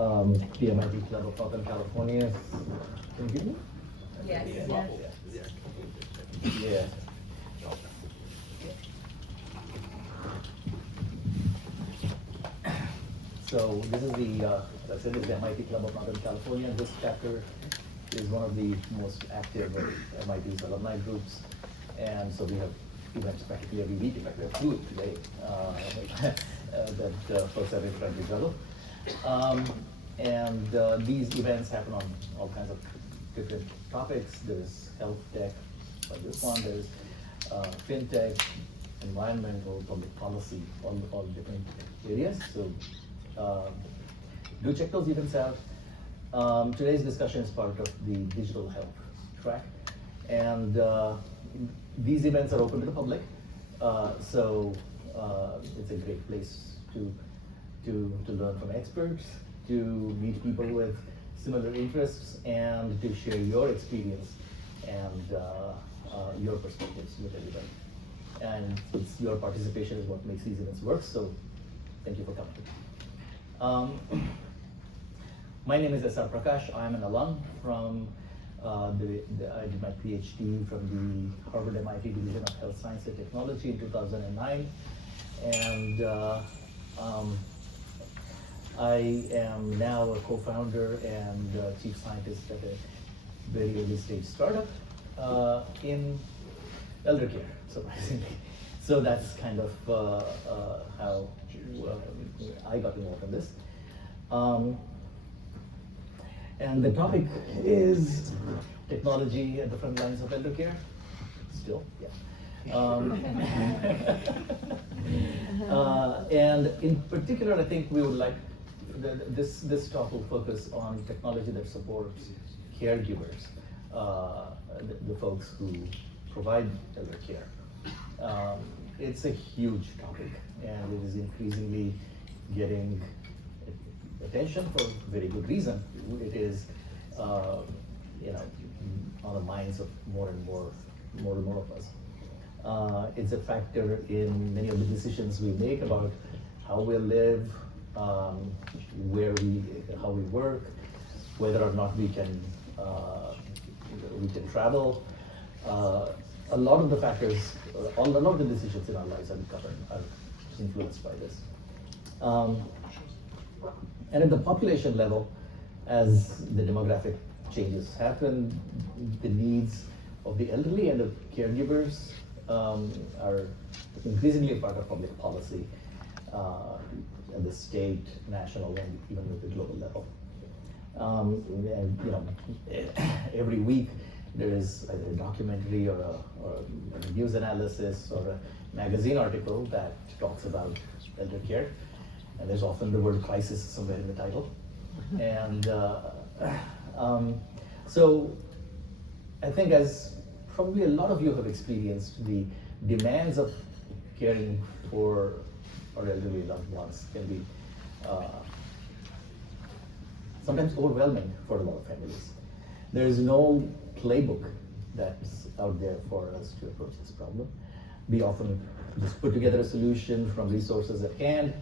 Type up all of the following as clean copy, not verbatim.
the MIT Club of Northern California. Can you hear me? Yes. Yeah. So this is the, as I said, this is the MIT Club of Northern California. This chapter is one of the most active of MIT's alumni groups. And so we have events practically every week. In fact, we have two today that folks are in front of each other. These events happen on all kinds of different topics. There's health tech, like this one. There's fintech, environmental, public policy, all different areas. So do check those events out. Today's discussion is part of the digital health track. And these events are open to the public. So it's a great place to learn from experts, to meet people with similar interests, and to share your experience and your perspectives with everybody. And it's your participation is what makes these events work, so thank you for coming. My name is S.R. Prakash. I'm an alum from I did my PhD from the Harvard MIT Division of Health Science and Technology in 2009. And I am now a co-founder and chief scientist at a very early stage startup in elder care, surprisingly. So that's kind of how I got involved in this. And the topic is technology at the front lines of elder care. Still, yeah. And in particular, I think we would like this talk will focus on technology that supports caregivers, the folks who provide elder care. It's a huge topic, and it is increasingly getting attention for very good reason. It is, on the minds of more and more of us. It's a factor in many of the decisions we make about how we live, how we work, whether or not we can travel. A lot of the factors, a lot of the decisions in our lives are influenced by this. And at the population level, as the demographic changes happen, the needs of the elderly and the caregivers are increasingly a part of public policy at the state, national, and even at the global level. Every week there is either a documentary or a news analysis or a magazine article that talks about elder care. And there's often the word crisis somewhere in the title. And so I think, as probably a lot of you have experienced, the demands of caring for our elderly loved ones can be sometimes overwhelming for a lot of families. There is no playbook that's out there for us to approach this problem. We often just put together a solution from resources at hand,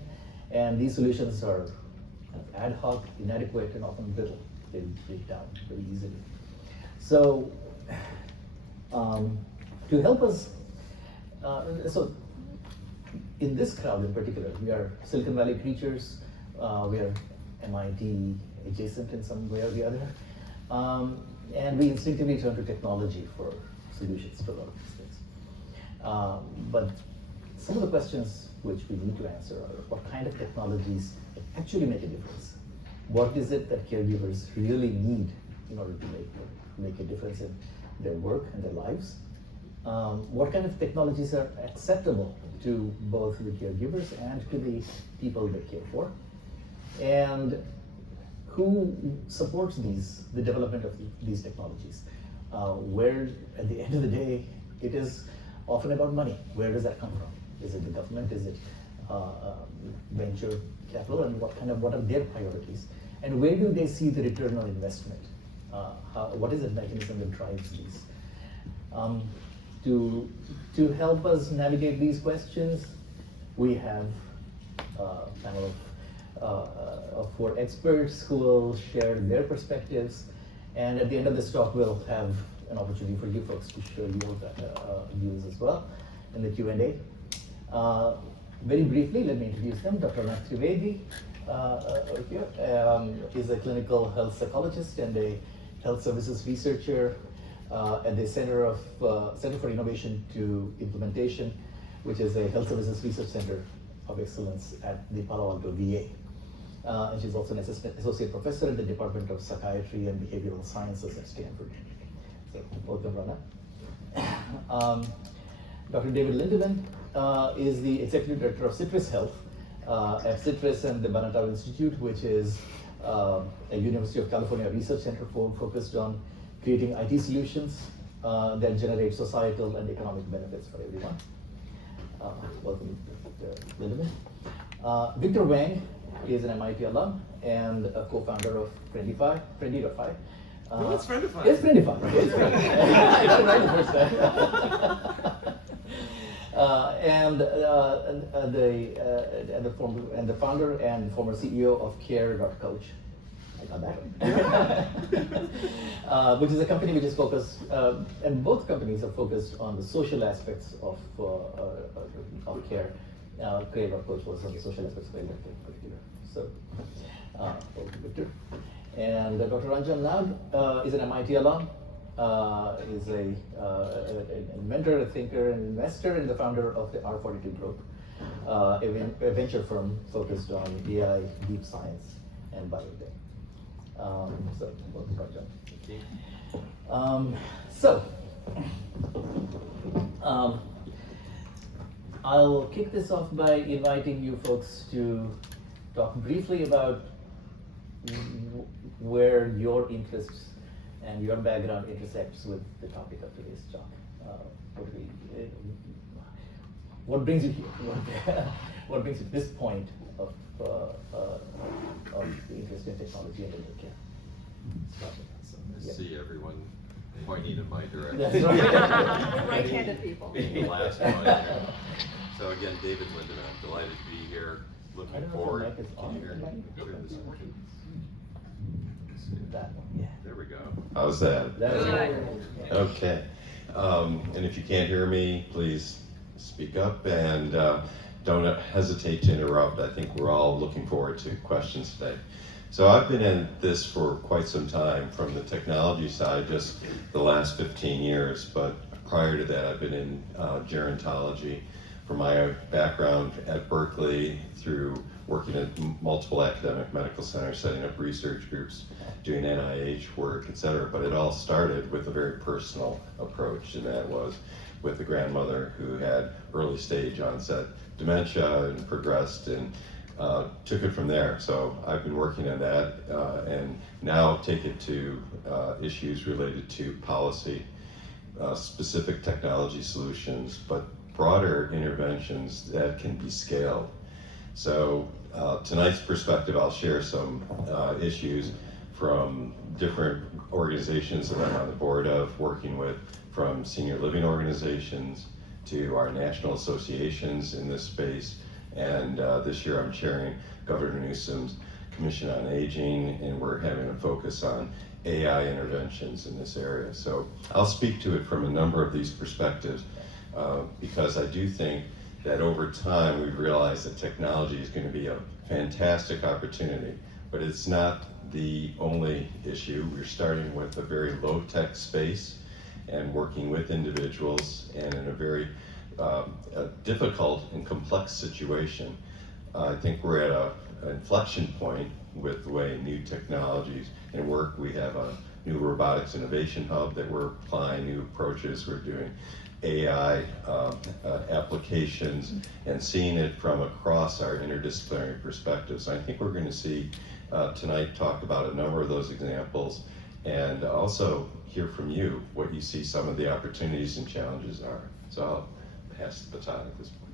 and these solutions are ad hoc, inadequate, and often brittle. They break down very easily. So, to help us, so in this crowd in particular, we are Silicon Valley creatures. We are MIT adjacent in some way or the other. And we instinctively turn to technology for solutions to a lot of these things. But some of the questions which we need to answer are: what kind of technologies actually make a difference? What is it that caregivers really need in order to make a difference in their work and their lives? What kind of technologies are acceptable to both the caregivers and to the people they care for? And who supports the development of these technologies? Where, at the end of the day, it is often about money. Where does that come from? Is it the government? Is it venture capital? And what are their priorities? And where do they see the return on investment? What is the mechanism that drives these? To help us navigate these questions, we have a panel 4 experts who will share their perspectives. And at the end of this talk, we'll have an opportunity for you folks to share your views as well in the Q&A. Very briefly, let me introduce them. Dr. Anath Trivedi over here is a clinical health psychologist and a health services researcher at the Center for Innovation to Implementation, which is a health services research center of excellence at the Palo Alto VA. And she's also an associate professor in the Department of Psychiatry and Behavioral Sciences at Stanford. So welcome, Rana. Dr. David Lindeman is the executive director of Citrus Health at Citrus and the Banatao Institute, which is a University of California research center focused on creating IT solutions that generate societal and economic benefits for everyone. Welcome, Dr. Lindeman. Victor Wang is an MIT alum and a co-founder of Friendify. No, it's Friendify. It's Friendify. It's Friendify. I got it right the first time. And the founder and former CEO of Care.Coach. I got that. Which is a company which is focused, and both companies are focused on the social aspects of care. Care.Coach was on the social aspects of care in particular. So, welcome, Victor. And Dr. Ranjan Nag is an MIT alum. Is a mentor, a thinker, and investor, and the founder of the R42 Group, a venture firm focused on AI, deep science, and biotech. So, welcome, Ranjan. Thank you. I'll kick this off by inviting you folks to talk briefly about where your interests and your background intersects with the topic of today's talk. What brings you here? What brings you to this point of the interest in technology and care? I see everyone pointing in my direction. That's right. Right-handed people. Being the last one here. So again, David Lindeman, I'm delighted to be here. Looking forward. If the mic is on. Can you hear me? Turn this on. That one, yeah. There we go. How's that? That is Good. it. Okay. And if you can't hear me, please speak up and don't hesitate to interrupt. I think we're all looking forward to questions today. So I've been in this for quite some time from the technology side, just the last 15 years, but prior to that I've been in gerontology from my background at Berkeley through working at multiple academic medical centers, setting up research groups, doing NIH work, et cetera. But it all started with a very personal approach, and that was with a grandmother who had early stage onset dementia and progressed and took it from there. So I've been working on that and now take it to issues related to policy, specific technology solutions, but broader interventions that can be scaled. So tonight's perspective, I'll share some issues from different organizations that I'm on the board of, working with, from senior living organizations to our national associations in this space. And this year I'm chairing Governor Newsom's Commission on Aging, and we're having a focus on AI interventions in this area. So I'll speak to it from a number of these perspectives because I do think that over time we've realized that technology is going to be a fantastic opportunity, but it's not the only issue. We're starting with a very low-tech space and working with individuals and in a very difficult and complex situation. I think we're at an inflection point with the way new technologies and work. We have a new robotics innovation hub that we're applying new approaches. We're doing AI applications and seeing it from across our interdisciplinary perspectives. I think we're going to see tonight talk about a number of those examples and also hear from you what you see some of the opportunities and challenges are. So I'll pass the baton at this point.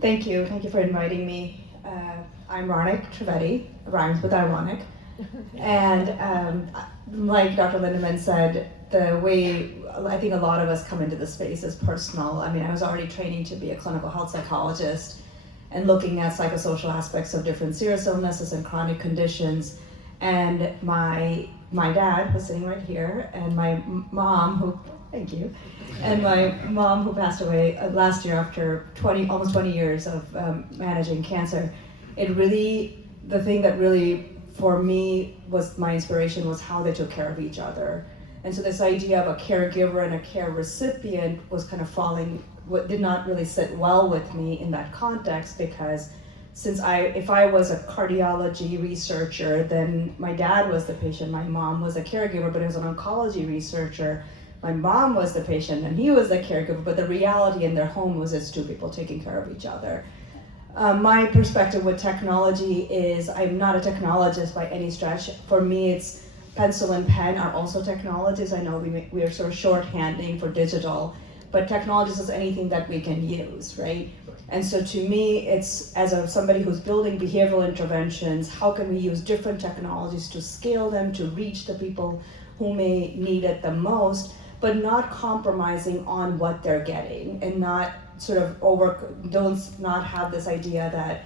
Thank you for inviting me. I'm Ronik Trivedi, rhymes with ironic. And like Dr. Lindeman said, the way I think a lot of us come into this space is personal. I mean, I was already training to be a clinical health psychologist, and looking at psychosocial aspects of different serious illnesses and chronic conditions. And my dad was sitting right here, and my mom, who, thank you, and my mom who passed away last year after almost 20 years of managing cancer. The thing that really, for me, was my inspiration was how they took care of each other. And so this idea of a caregiver and a care recipient was kind of did not really sit well with me in that context, because if I was a cardiology researcher, then my dad was the patient, my mom was a caregiver, but as an oncology researcher, my mom was the patient and he was the caregiver, but the reality in their home was it's two people taking care of each other. My perspective with technology is, I'm not a technologist by any stretch. For me, it's pencil and pen are also technologies. I know we are sort of shorthanding for digital, but technologies is anything that we can use, right? And so to me, it's somebody who's building behavioral interventions, how can we use different technologies to scale them, to reach the people who may need it the most, but not compromising on what they're getting, and not sort of not have this idea that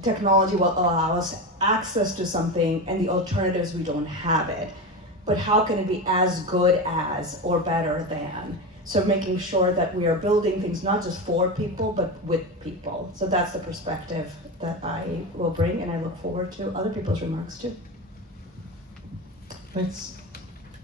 technology will allow us access to something and the alternatives we don't have it. But how can it be as good as or better than? So making sure that we are building things not just for people, but with people. So that's the perspective that I will bring, and I look forward to other people's remarks too. Thanks.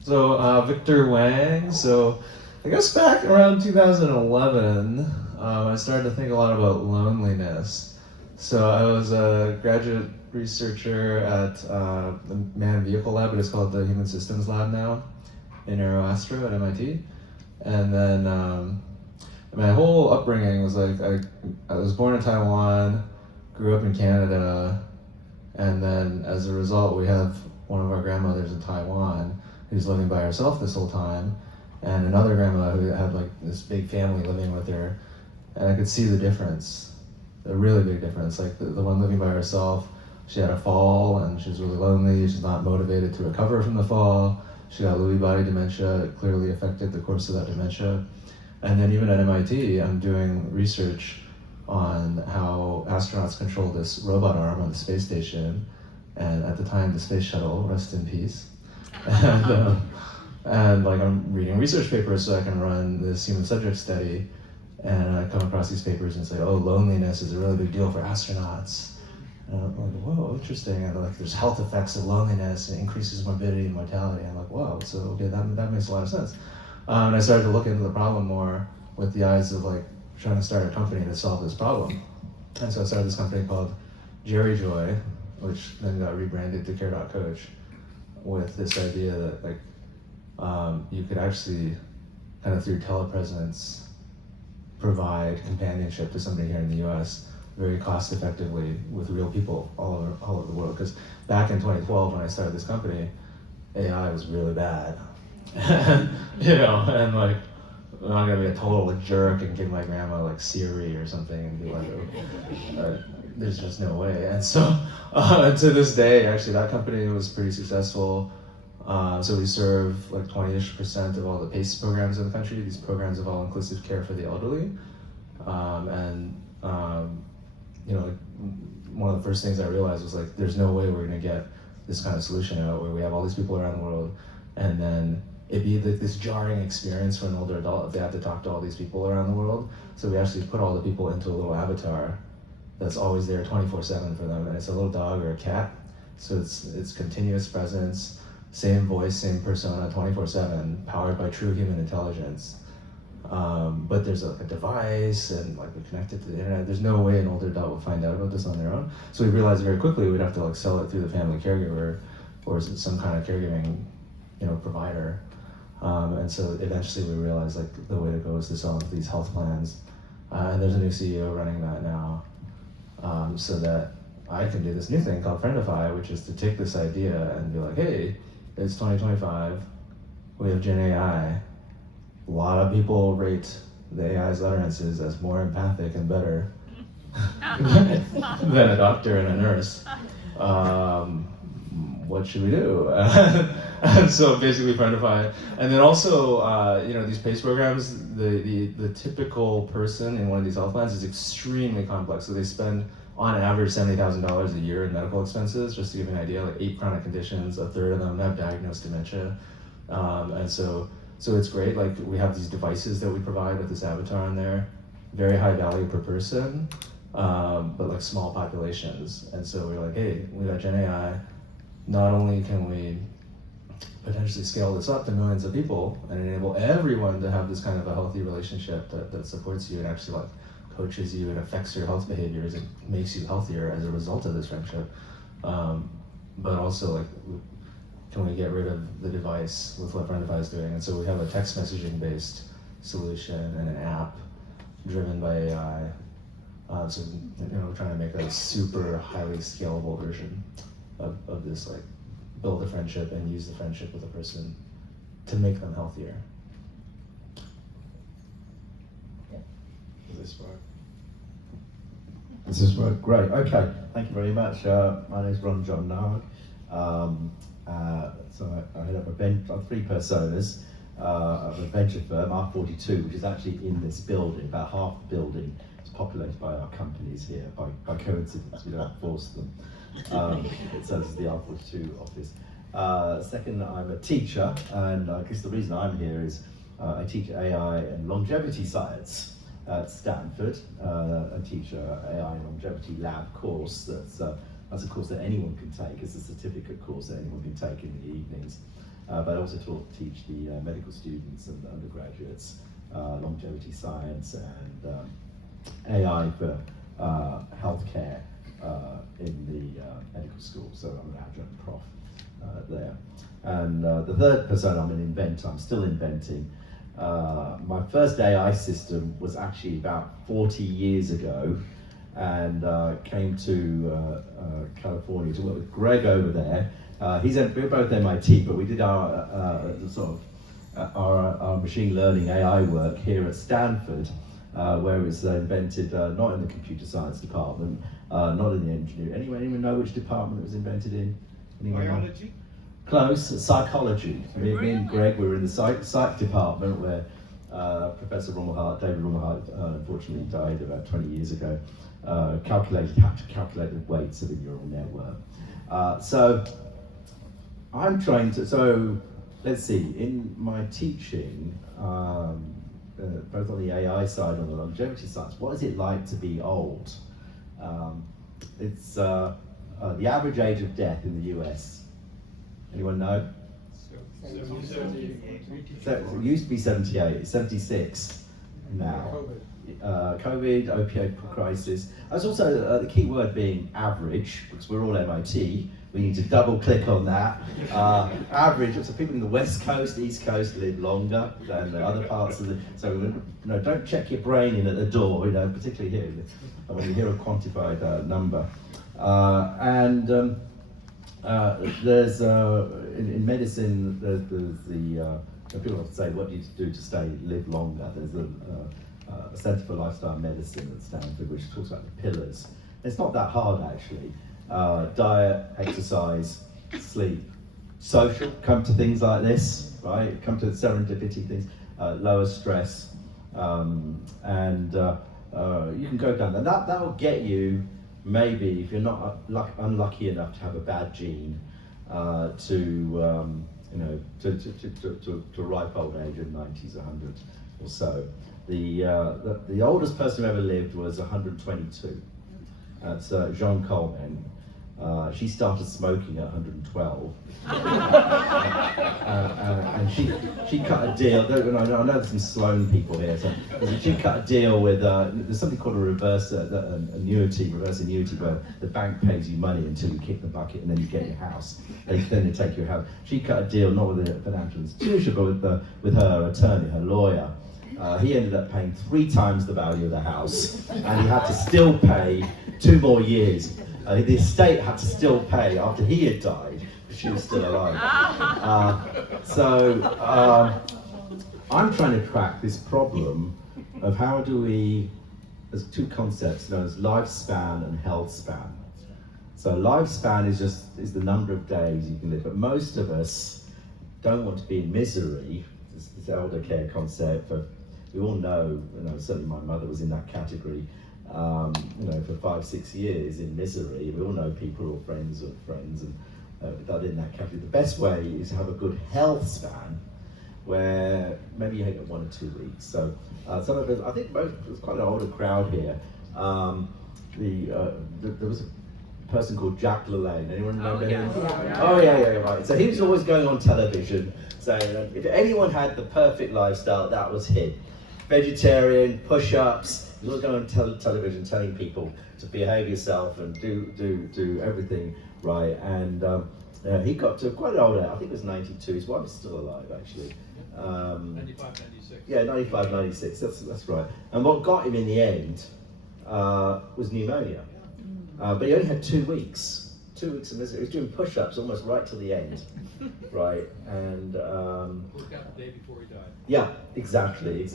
So Victor Wang. So I guess back around 2011, I started to think a lot about loneliness. So I was a graduate researcher at the Man Vehicle Lab, but it's called the Human Systems Lab now, in AeroAstro at MIT. And then my whole upbringing was like, I was born in Taiwan, grew up in Canada, and then as a result, we have one of our grandmothers in Taiwan who's living by herself this whole time, and another grandma who had like this big family living with her, and I could see the difference, a really big difference. Like the one living by herself, she had a fall and she was really lonely, she's not motivated to recover from the fall, she got Lewy body dementia, it clearly affected the course of that dementia. And then even at MIT, I'm doing research on how astronauts control this robot arm on the space station, and at the time the space shuttle, rest in peace. And like I'm reading research papers so I can run this human subject study, and I come across these papers and say, oh, loneliness is a really big deal for astronauts. And I'm like, whoa, interesting. And like, there's health effects of loneliness, and it increases morbidity and mortality. I'm like, whoa, so okay, that makes a lot of sense. And I started to look into the problem more with the eyes of like trying to start a company to solve this problem. And so I started this company called Jerry Joy, which then got rebranded to Care.Coach, with this idea that like you could actually kind of through telepresence provide companionship to somebody here in the US very cost effectively with real people all over the world. Because back in 2012 when I started this company, AI was really bad. And, and like, I'm not gonna be a total jerk and give my grandma like Siri or something and be like, there's just no way. And so to this day, actually that company was pretty successful. So we serve like 20-ish% of all the PACE programs in the country, these programs of all-inclusive care for the elderly. One of the first things I realized was like, there's no way we're gonna get this kind of solution out where we have all these people around the world, and then it'd be like this jarring experience for an older adult if they have to talk to all these people around the world. So we actually put all the people into a little avatar that's always there 24/7 for them, and it's a little dog or a cat. So it's continuous presence, same voice, same persona, 24/7, powered by true human intelligence. But there's a device, and like we're connected to the internet. There's no way an older adult would find out about this on their own. So we realized very quickly we'd have to like sell it through the family caregiver or some kind of caregiving, provider. And so eventually we realized like the way to go is to sell into these health plans. And there's a new CEO running that now, so that I can do this new thing called Friendify, which is to take this idea and be like, hey, it's 2025, we have Gen AI. A lot of people rate the AI's utterances as more empathic and better than a doctor and a nurse. What should we do? And so basically Friendify. And then also, these PACE programs, the typical person in one of these health plans is extremely complex. So they spend, on average, $70,000 a year in medical expenses. Just to give you an idea, like 8 chronic conditions, a third of them have diagnosed dementia. And so it's great. Like, we have these devices that we provide with this avatar in there, very high value per person, but like small populations. And so we're like, hey, we got Gen AI. Not only can we potentially scale this up to millions of people and enable everyone to have this kind of a healthy relationship that supports you and actually like coaches you and affects your health behaviors and makes you healthier as a result of this friendship. But also, like, can we get rid of the device with what Friendify is doing? And so we have a text messaging based solution and an app driven by AI. So we're trying to make a super highly scalable version of this, like, build a friendship and use the friendship with a person to make them healthier. Does this work? This is great. Okay, thank you very much. My name is Ron John Narg. So I head up three personas of a venture firm, R42, which is actually in this building. About half the building is populated by our companies here. By coincidence, we don't force them. So this is the R42 office. Second, I'm a teacher, and I guess the reason I'm here is I teach AI and longevity science at Stanford. I teach an AI and longevity lab course that's a course that anyone can take. It's a certificate course that anyone can take in the evenings. But I also teach the medical students and the undergraduates longevity science and AI for healthcare in the medical school. So I'm an adjunct prof there. And the third persona, I'm an inventor. I'm still inventing. My first AI system was actually about 40 years ago, and came to California to work with Greg over there. We're both MIT, but we did our our machine learning AI work here at Stanford, where it was invented not in the computer science department, not in the engineering. Anyone know which department it was invented in? Anyone Biology? Close, psychology. Me and Greg were in the psych department where Professor David Rumelhart, unfortunately died about 20 years ago, had to calculate the weights of a neural network. So let's see, in my teaching, both on the AI side and on the longevity side, what is it like to be old? It's the average age of death in the US. Anyone know? So it used to be 78, it's 76 now. COVID, opioid crisis. There's also the key word being average, because we're all MIT. We need to double click on that. Average, so people in the West Coast, East Coast live longer than the other parts of the, so don't check your brain in at the door, particularly here, when you hear a quantified number. There's in medicine, there's the people often say, what do you do to live longer? There's a Center for Lifestyle Medicine at Stanford, which talks about the pillars. It's not that hard, actually. Diet, exercise, sleep, social, come to things like this, right? Come to serendipity things, lower stress, and you can go down there. That will get you, maybe, if you're not unlucky enough to have a bad gene, to ripe old age of 90s, 100 or so. The oldest person who ever lived was 122. That's Jean Coleman. She started smoking at 112. And she cut a deal. I know there's some Sloan people here. So she cut a deal with, there's something called a reverse annuity, where the bank pays you money until you kick the bucket and then you get your house. Then they take your house. She cut a deal not with a financial institution, but with her attorney, her lawyer. He ended up paying 3 times the value of the house, and he had to still pay 2 more years. The estate had to still pay after he had died, but she was still alive. I'm trying to crack this problem of how do we, there's 2 concepts known as lifespan and health span. So lifespan is the number of days you can live, but most of us don't want to be in misery, this elder care concept, we all know, certainly my mother was in that category, for 5-6 years in misery. We all know people who are friends and that are in that category. The best way is to have a good health span where maybe you get 1 or 2 weeks. So some of it, I think there's quite an older crowd here. There was a person called Jack LaLanne. Anyone remember him? Oh yeah, right. So he was always going on television saying that if anyone had the perfect lifestyle, that was him. Vegetarian, push-ups. He was always going on television telling people to behave yourself and do everything right. And he got to quite an old age. I think it was 92. His wife is still alive, actually. 95, 96. Yeah, 95, 96. That's right. And what got him in the end was pneumonia. But he only had 2 weeks. 2 weeks of misery. He was doing push-ups almost right till the end, right? And Worked out the day before he died. yeah, exactly.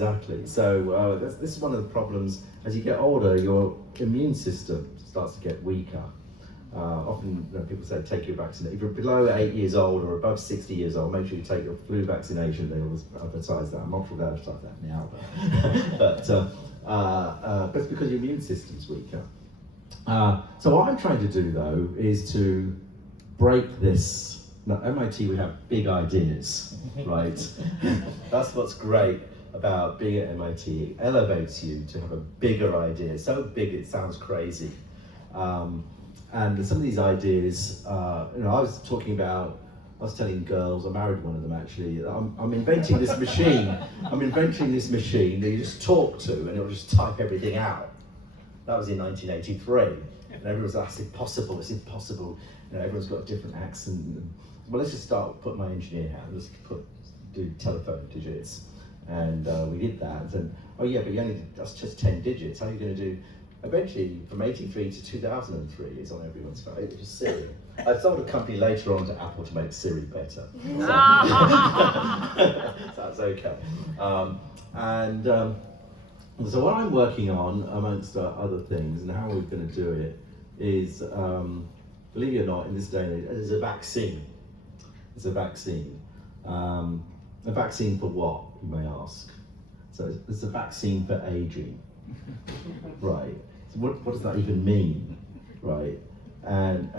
So this is one of the problems. As you get older, your immune system starts to get weaker. Often people say take your vaccination. If you're below 8 years old or above 60 years old, make sure you take your flu vaccination. They always advertise that. I'm not sure they advertise that now, but it's because your immune system's weaker. So what I'm trying to do though is to break this. Now, at MIT we have big ideas, right? That's what's great about being at MIT. It elevates you to have a bigger idea, so big it sounds crazy. And some of these ideas, I was telling girls, I married one of them actually, I'm inventing this machine. That you just talk to and it'll just type everything out. That was in 1983. And everyone was like, it's impossible. Everyone's got a different accent. Well, let's just start, put my engineer hat, let's do telephone digits. And we did that. And, oh yeah, but that's just 10 digits. How are you going to do? Eventually, from 83 to 2003, it's on everyone's phone. It was Siri. I sold a company later on to Apple to make Siri better. So that's okay. So what I'm working on, amongst other things, and how we're going to do it, is, believe it or not, in this day and age, there's a vaccine. It's a vaccine. A vaccine for what, you may ask? So it's a vaccine for aging. Right. So what does that even mean? Right. And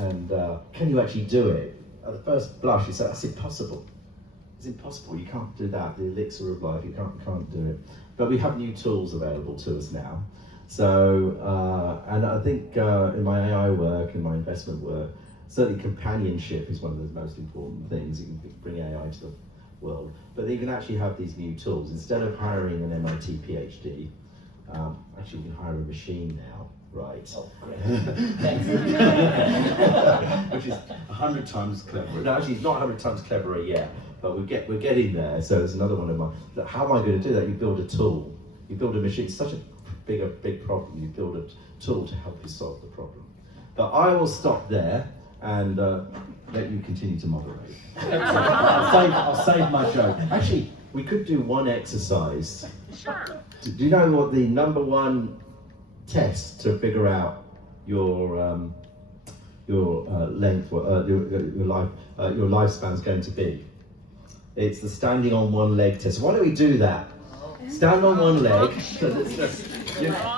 can you actually do it? At the first blush, you say, that's impossible. It's impossible, you can't do that, the elixir of life, you can't do it. But we have new tools available to us now. So, and I think in my AI work, in my investment work, certainly companionship is one of the most important things. You can bring AI to the world. But you can actually have these new tools. Instead of hiring an MIT PhD, actually you can hire a machine now, right? Oh, great. Which is 100 times cleverer. No, actually it's not 100 times cleverer yet, but we're getting there. So there's another one of mine. How am I going to do that? You build a tool. You build a machine. It's such a big problem. You build a tool to help you solve the problem. But I will stop there and let you continue to moderate. I'll save my joke. Actually, we could do one exercise. Sure. Do you know what the #1 test to figure out your length, your lifespan is going to be? It's the standing on one leg test. Why don't we do that? Stand on one leg.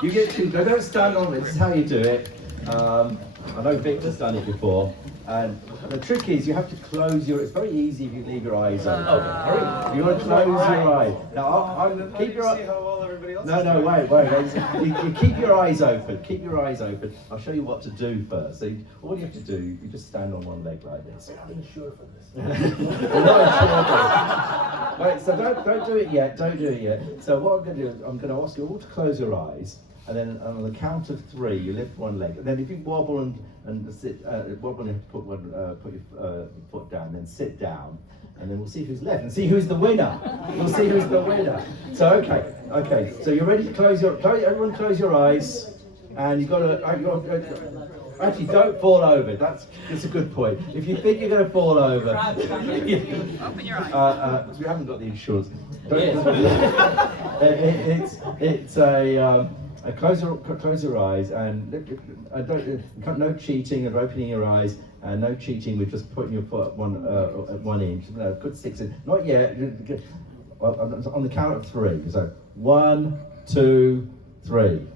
You get two. No, don't stand on it. This is how you do it. I know Victor's done it before. And the trick is you have to close your. It's very easy if you leave your eyes open. Okay, you want to close your eyes. Now, keep your eyes. No, wait. You keep your eyes open. Keep your eyes open. I'll show you what to do first. So all you have to do, you just stand on one leg like this. We're not insured for this. We're not insured. Wait, so don't do it yet. Don't do it yet. So what I'm going to do is I'm going to ask you all to close your eyes. And then on the count of 3, you lift one leg. And then if you wobble and sit, wobble and put your foot down, then sit down. And then we'll see who's left and see who's the winner. We'll see who's the winner. So okay. So you're ready to everyone close your eyes. And you've got to, actually don't fall over. That's a good point. If you think you're going to fall over. Open your eyes. We haven't got the insurance. It's a... close your eyes and no cheating and opening your eyes, And no cheating with just putting your foot at 1 inch. No, good 6 inch. Not yet. On the count of 3. So 1, 2, 3.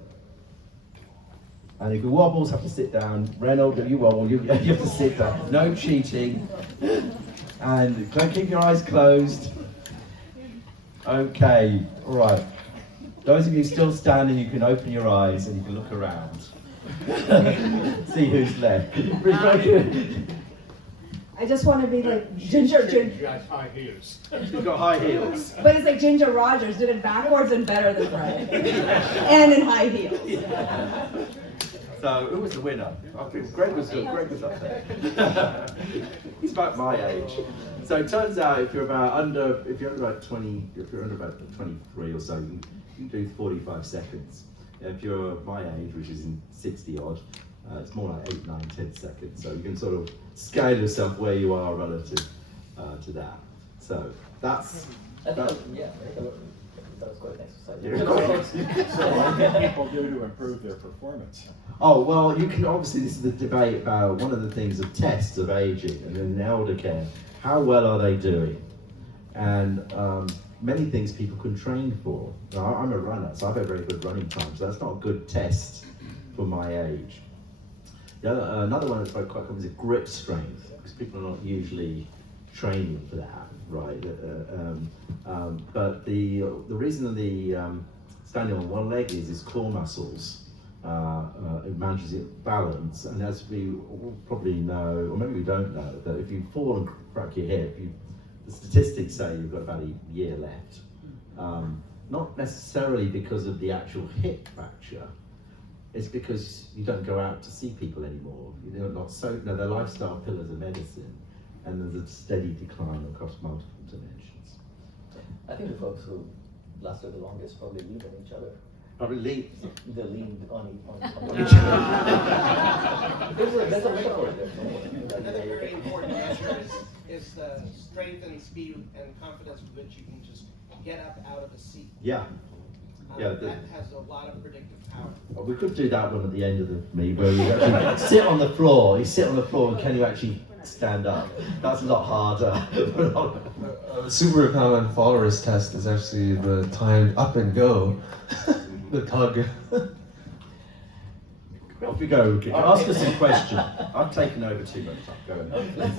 And if you wobbles, have to sit down. Reynolds, if you wobble, you have to sit down. No cheating. And don't keep your eyes closed. Okay, all right. Those of you still standing, you can open your eyes and you can look around. See who's left. I just want to be like Ginger. You got high heels. You've got high heels. But it's like Ginger Rogers did it backwards and better than Fred. And in high heels. So who was the winner? I think Greg was up there. He's about my age. So it turns out if you're under about 23 or so, you can do 45 seconds. If you're my age, which is in 60 odd, it's more like 8, 9, 10 seconds. So you can sort of scale yourself where you are relative to that. So that's. I think, that was quite an exercise. So what can people do to improve their performance? Oh, well, you can obviously, this is the debate about one of the things of tests of aging and in elder care. How well are they doing? And many things people can train for. Now, I'm a runner, so I have a very good running time, so that's not a good test for my age. Another one that's quite common is grip strength, because people are not usually training for that, right? But the reason the standing on one leg is core muscles. It manages it balance, and as we all probably know, or maybe we don't know, that if you fall and crack your hip, the statistics say you've got about a year left. Not necessarily because of the actual hip fracture, it's because you don't go out to see people anymore. They're they're lifestyle pillars of medicine, and there's a steady decline across multiple dimensions. I think the folks who lasted the longest probably lean on each other. Probably They leaned on each other. There's a metaphor there. Another very important measure is the strength and speed and confidence with which you can just get up out of a seat. Yeah. That has a lot of predictive power. Well, we could do that one at the end of the meet where you actually sit on the floor. You sit on the floor, and can you actually stand up? That's a lot harder. A super common followers test is actually the timed up and go. The tug. Off we go. Ask us some questions. I've taken over too much time. Go ahead.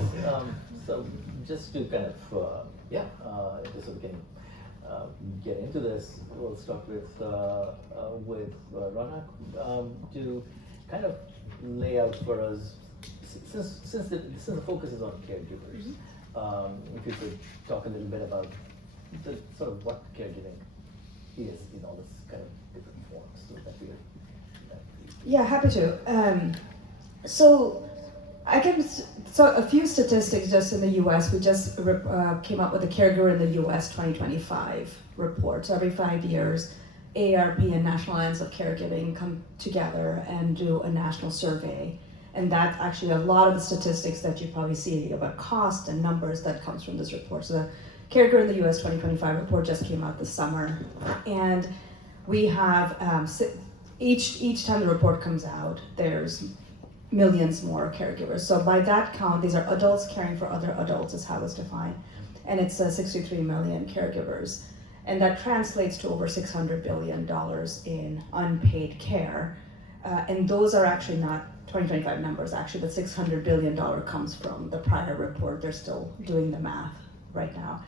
So just to kind of, just so we can get into this, we'll start with Ronak to kind of lay out for us, since the focus is on caregivers, if you could talk a little bit about the sort of what caregiving is in all this kind of different forms that we. Yeah, happy to. So a few statistics just in the U.S. We just came up with the Caregiver in the U.S. 2025 report. So every 5 years, AARP and National Alliance of Caregiving come together and do a national survey. And that's actually a lot of the statistics that you probably see about cost and numbers that comes from this report. So the Caregiver in the U.S. 2025 report just came out this summer. And we have, each time the report comes out, there's millions more caregivers. So by that count, these are adults caring for other adults is how it's defined. And it's 63 million caregivers. And that translates to over $600 billion in unpaid care. And those are actually not 2025 numbers, actually. The $600 billion comes from the prior report. They're still doing the math right now.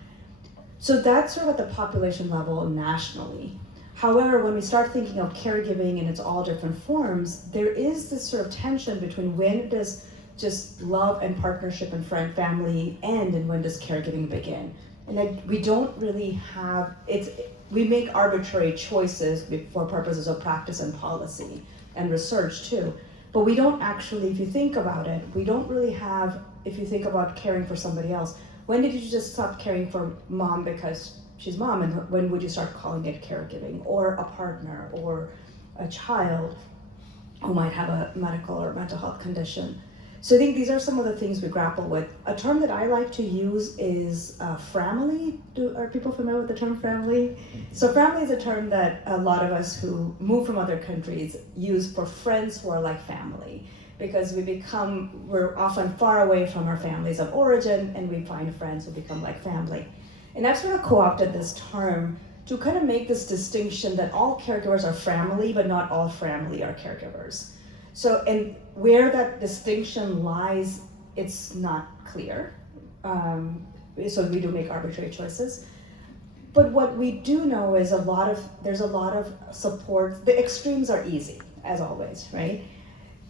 So that's sort of at the population level nationally. However, when we start thinking of caregiving in its all different forms, there is this sort of tension between when does just love and partnership and friend family end and when does caregiving begin? And that we don't really have, we make arbitrary choices for purposes of practice and policy and research too. But we don't actually, if you think about it, we don't really have, if you think about caring for somebody else, when did you just stop caring for mom because she's mom, and when would you start calling it caregiving, or a partner, or a child who might have a medical or mental health condition? So I think these are some of the things we grapple with. A term that I like to use is family. Are people familiar with the term family? So family is a term that a lot of us who move from other countries use for friends who are like family. because we're often far away from our families of origin, and we find friends who become like family. And I've sort of co-opted this term to kind of make this distinction that all caregivers are family, but not all family are caregivers. So, and where that distinction lies, it's not clear. So we do make arbitrary choices. But what we do know is there's a lot of support. The extremes are easy, as always, right?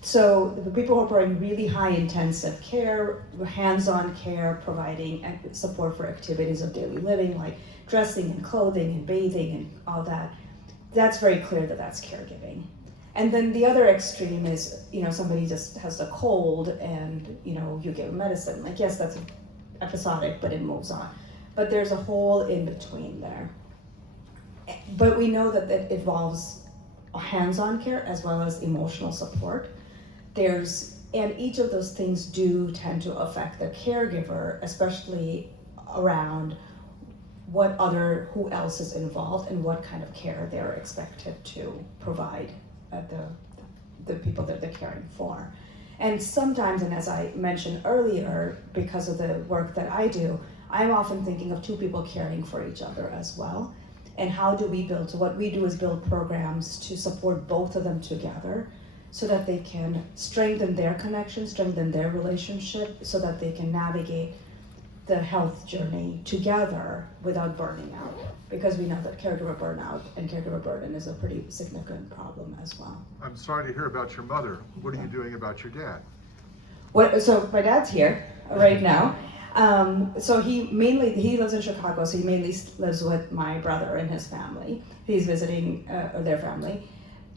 So the people who are providing really high intensive care, hands-on care, providing support for activities of daily living, like dressing and clothing and bathing and all that, that's very clear that that's caregiving. And then the other extreme is, somebody just has a cold and, you give medicine. Like, yes, that's episodic, but it moves on. But there's a whole in between there. But we know that it involves hands-on care as well as emotional support. And each of those things do tend to affect the caregiver, especially around who else is involved and what kind of care they're expected to provide the people that they're caring for. And sometimes, and as I mentioned earlier, because of the work that I do, I'm often thinking of two people caring for each other as well. And how do we build? So what we do is build programs to support both of them together so that they can strengthen their connection, strengthen their relationship, so that they can navigate the health journey together without burning out. Because we know that caregiver burnout and caregiver burden is a pretty significant problem as well. I'm sorry to hear about your mother. What are you doing about your dad? So my dad's here right now. So he lives in Chicago, so he mainly lives with my brother and his family. He's visiting, or their family.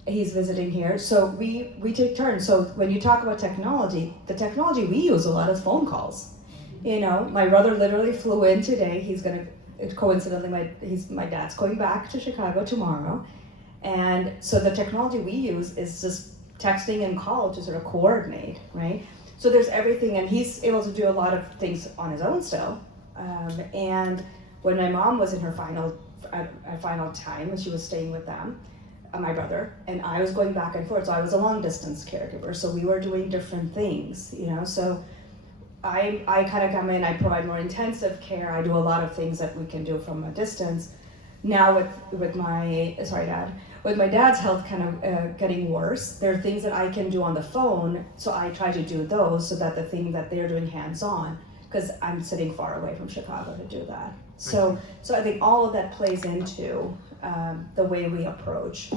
He's visiting here. So we take turns. So when you talk about technology, the technology we use a lot is phone calls. My brother literally flew in today. Coincidentally, my dad's going back to Chicago tomorrow. And so the technology we use is just texting and call to sort of coordinate, right? So there's everything, and he's able to do a lot of things on his own still. And when my mom was in her final time, and she was staying with them, my brother, and I was going back and forth, so I was a long distance caregiver, so we were doing different things, so I kind of come in, I provide more intensive care, I do a lot of things that we can do from a distance. Now with my dad's health kind of getting worse, there are things that I can do on the phone, so I try to do those so that the thing that they're doing hands-on, because I'm sitting far away from Chicago to do that. So I think all of that plays into the way we approach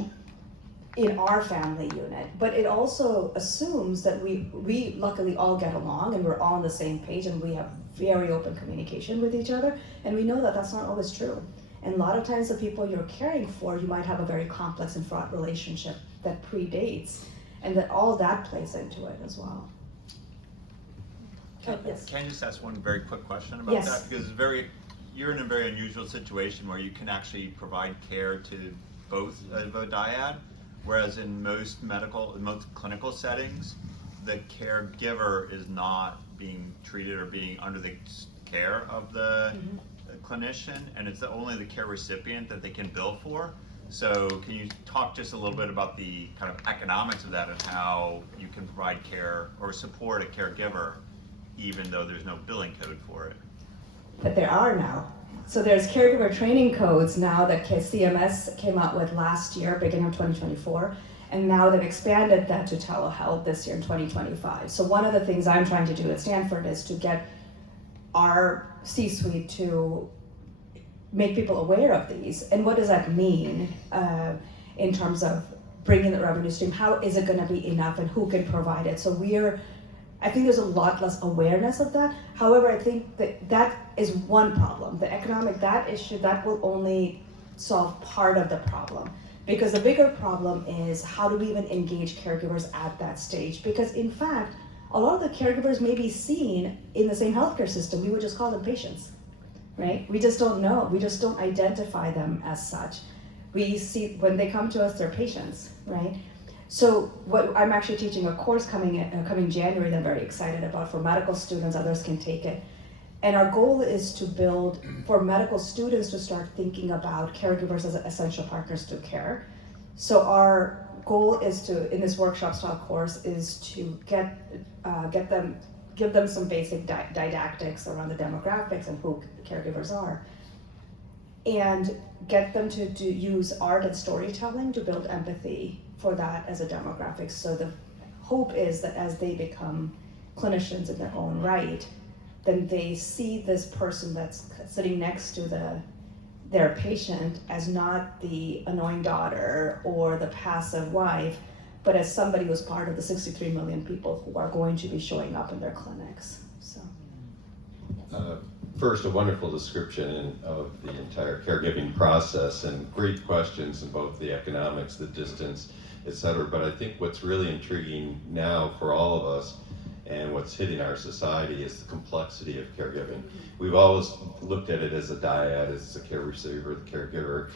in our family unit, but it also assumes that we luckily all get along and we're all on the same page and we have very open communication with each other, and we know that that's not always true. And a lot of times the people you're caring for, you might have a very complex and fraught relationship that predates, and that all that plays into it as well. Yes. Can I just ask one very quick question about Yes. that? Because you're in a very unusual situation where you can actually provide care to both of a dyad, whereas in most clinical settings, the caregiver is not being treated or being under the care of the clinician, and it's only the care recipient that they can bill for. So can you talk just a little bit about the kind of economics of that and how you can provide care or support a caregiver even though there's no billing code for it? But there are now. So there's caregiver training codes now that CMS came out with last year, beginning of 2024, and now they've expanded that to telehealth this year in 2025. So one of the things I'm trying to do at Stanford is to get our C-suite to make people aware of these. And what does that mean in terms of bringing the revenue stream? How is it going to be enough, and who can provide it? So I think there's a lot less awareness of that. However, I think that is one problem. The economic, that issue, that will only solve part of the problem. Because the bigger problem is, how do we even engage caregivers at that stage? Because in fact, a lot of the caregivers may be seen in the same healthcare system. We would just call them patients, right? We just don't know. We just don't identify them as such. We see, when they come to us, they're patients, right? So what I'm actually teaching a course coming January that I'm very excited about for medical students, others can take it. And our goal is to build for medical students to start thinking about caregivers as essential partners to care. So goal is to, in this workshop style course, is to give them some basic didactics around the demographics and who caregivers are, and get them to use art and storytelling to build empathy for that as a demographic. So the hope is that as they become clinicians in their own right, then they see this person that's sitting next to their patient as not the annoying daughter or the passive wife, but as somebody who's part of the 63 million people who are going to be showing up in their clinics. So. First, a wonderful description of the entire caregiving process and great questions in both the economics, the distance, et cetera. But I think what's really intriguing now for all of us and what's hitting our society is the complexity of caregiving. We've always looked at it as a dyad, as the care receiver, the caregiver,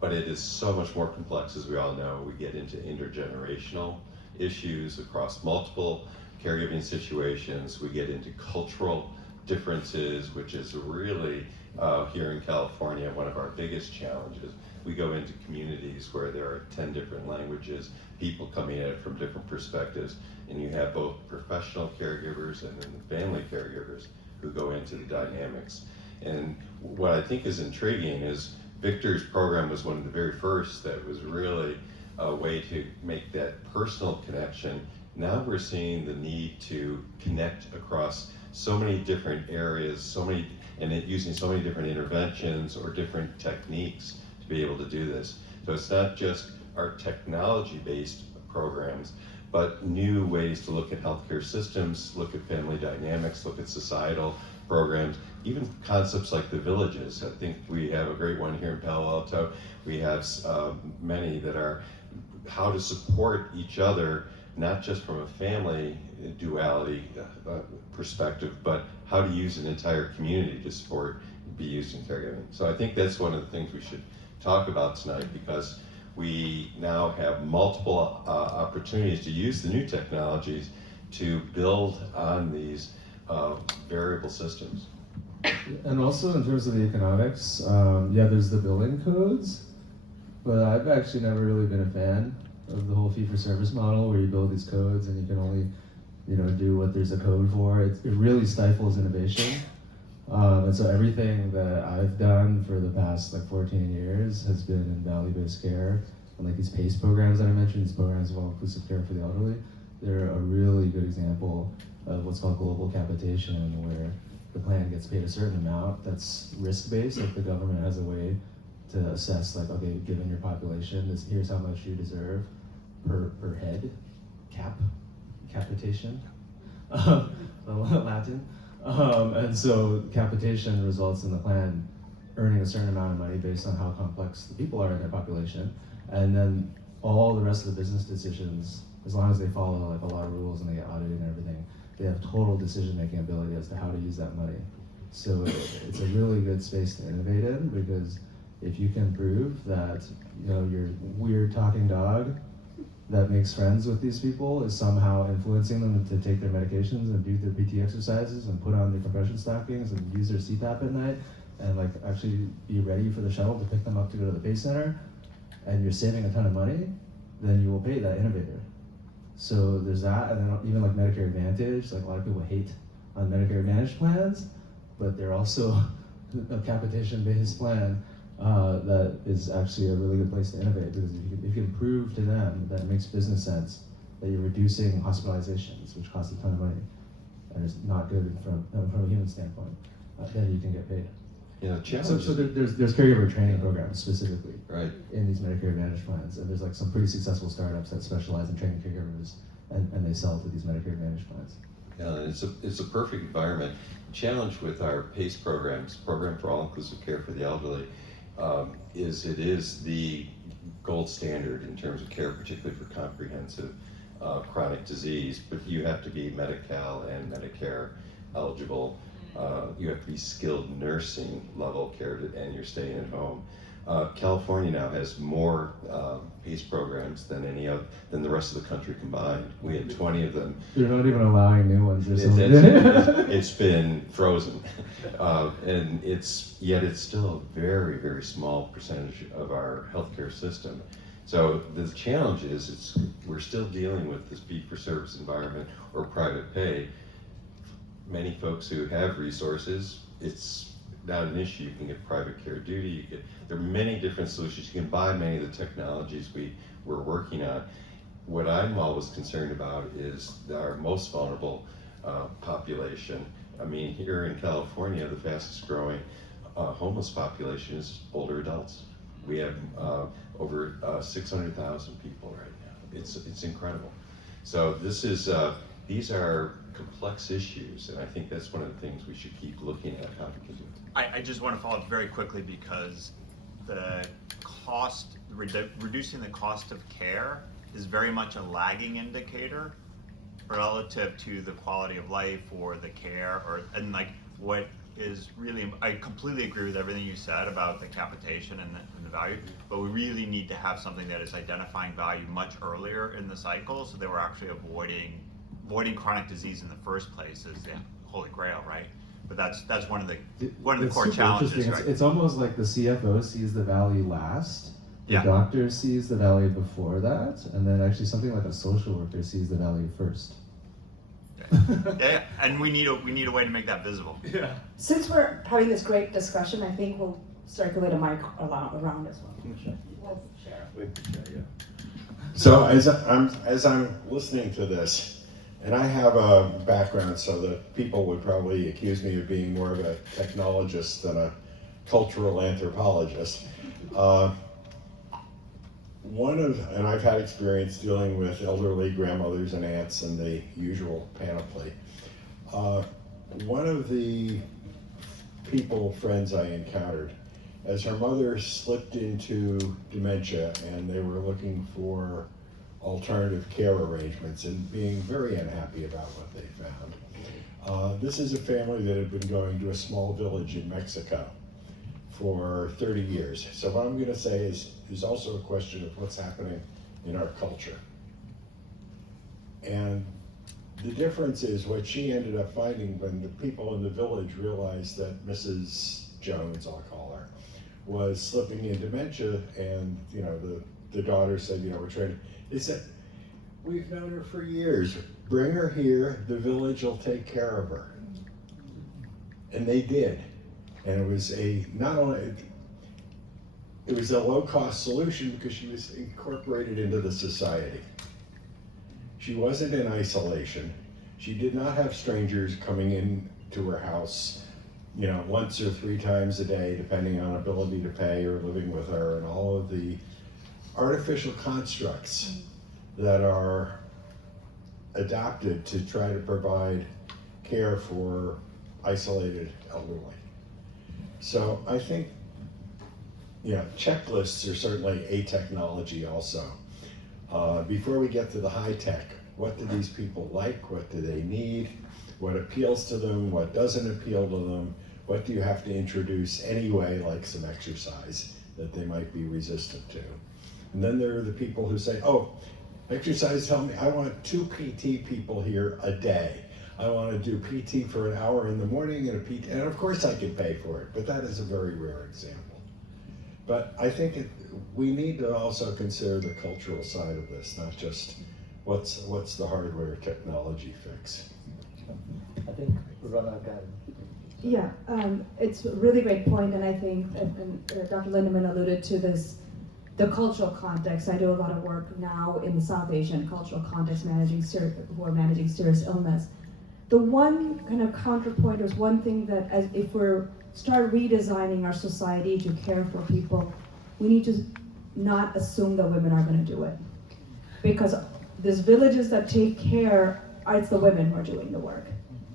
but it is so much more complex, as we all know. We get into intergenerational issues across multiple caregiving situations. We get into cultural differences, which is really, here in California, one of our biggest challenges. We go into communities where there are 10 different languages, people coming at it from different perspectives, and you have both professional caregivers and then the family caregivers who go into the dynamics. And what I think is intriguing is Victor's program was one of the very first that was really a way to make that personal connection. Now we're seeing the need to connect across so many different areas, using so many different interventions or different techniques to be able to do this. So it's not just our technology-based programs, but new ways to look at healthcare systems, look at family dynamics, look at societal programs, even concepts like the villages. I think we have a great one here in Palo Alto. We have many that are how to support each other, not just from a family duality perspective, but how to use an entire community to support, be used in caregiving. So I think that's one of the things we should talk about tonight, because we now have multiple opportunities to use the new technologies to build on these variable systems. And also in terms of the economics, yeah, there's the building codes, but I've actually never really been a fan of the whole fee-for-service model where you build these codes and you can only, do what there's a code for. It really stifles innovation. And so everything that I've done for the past 14 years has been in value-based care. And these PACE programs that I mentioned, these programs of all-inclusive care for the elderly, they're a really good example of what's called global capitation, where the plan gets paid a certain amount that's risk-based. The government has a way to assess, okay, given your population, here's how much you deserve per head, capitation, Latin. And so capitation results in the plan earning a certain amount of money based on how complex the people are in their population. And then all the rest of the business decisions, as long as they follow a lot of rules and they get audited and everything, they have total decision-making ability as to how to use that money. So it's a really good space to innovate in, because if you can prove that your weird talking dog that makes friends with these people is somehow influencing them to take their medications and do their PT exercises and put on their compression stockings and use their CPAP at night and actually be ready for the shuttle to pick them up to go to the PACE center, and you're saving a ton of money, then you will pay that innovator. So there's that, and then even Medicare Advantage, a lot of people hate on Medicare Advantage plans, but they're also a capitation-based plan that is actually a really good place to innovate, because if you can prove to them that it makes business sense, that you're reducing hospitalizations, which cost a ton of money, and is not good from a human standpoint, then you can get paid. So there's caregiver training programs specifically in these Medicare Advantage plans, and there's some pretty successful startups that specialize in training caregivers, and they sell to these Medicare Advantage plans. Yeah, it's a perfect environment. Challenge with our PACE programs, Program for All-Inclusive Care for the Elderly, is it is the gold standard in terms of care, particularly for comprehensive chronic disease, but you have to be Medi-Cal and Medicare eligible. You have to be skilled nursing level care, and you're staying at home. California now has more PACE programs than the rest of the country combined. We had 20 of them. You're not even allowing new ones. It's been frozen, and it's still a very, very small percentage of our healthcare system. So the challenge is we're still dealing with this fee-for-service environment or private pay. Many folks who have resources, it's not an issue. You can get private care duty. There are many different solutions. You can buy many of the technologies we're working on. What I'm always concerned about is our most vulnerable population. I mean, here in California, the fastest growing homeless population is older adults. We have over 600,000 people right now. It's incredible. So these are complex issues, and I think that's one of the things we should keep looking at how we can do it. I just want to follow up very quickly because the cost, reducing the cost of care is very much a lagging indicator relative to the quality of life or the care, and like what is really, I completely agree with everything you said about the capitation and the value, but we really need to have something that is identifying value much earlier in the cycle so that we're actually avoiding chronic disease in the first place is the holy grail, right? But that's one of the core challenges, right? It's almost like the CFO sees the value last, the Yeah. doctor sees the value before that, and then actually something like a social worker sees the value first. Yeah, and we need a way to make that visible. Yeah. Since we're having this great discussion, I think we'll circulate a mic around as well. We'll share. So as I'm listening to this, and I have a background so that people would probably accuse me of being more of a technologist than a cultural anthropologist. And I've had experience dealing with elderly grandmothers and aunts and the usual panoply. One of the friends I encountered, as her mother slipped into dementia and they were looking for alternative care arrangements and being very unhappy about what they found. This is a family that had been going to a small village in Mexico for 30 years. So what I'm going to say is also a question of what's happening in our culture. And the difference is what she ended up finding when the people in the village realized that Mrs. Jones, I'll call her, was slipping in dementia, and the daughter said, they said, we've known her for years. Bring her here, the village will take care of her. And they did. And it was a low-cost solution because she was incorporated into the society. She wasn't in isolation. She did not have strangers coming in to her house, once or 3 times a day, depending on ability to pay or living with her, and all of the artificial constructs that are adopted to try to provide care for isolated elderly. So I think, checklists are certainly a technology also. Before we get to the high tech, what do these people like? What do they need? What appeals to them? What doesn't appeal to them? What do you have to introduce anyway, like some exercise that they might be resistant to? And then there are the people who say, oh, exercise, tell me, I want 2 PT people here a day. I want to do PT for an hour in the morning and a PT, and of course I can pay for it, but that is a very rare example. But I think we need to also consider the cultural side of this, not just what's the hardware technology fix. I think Rana can. Yeah, it's a really great point, and I think, and Dr. Lindemann alluded to this, the cultural context. I do a lot of work now in the South Asian cultural context, who are managing serious illness. The one kind of counterpoint is one thing that, if we're start redesigning our society to care for people, we need to not assume that women are going to do it, because these villages that take care, it's the women who are doing the work,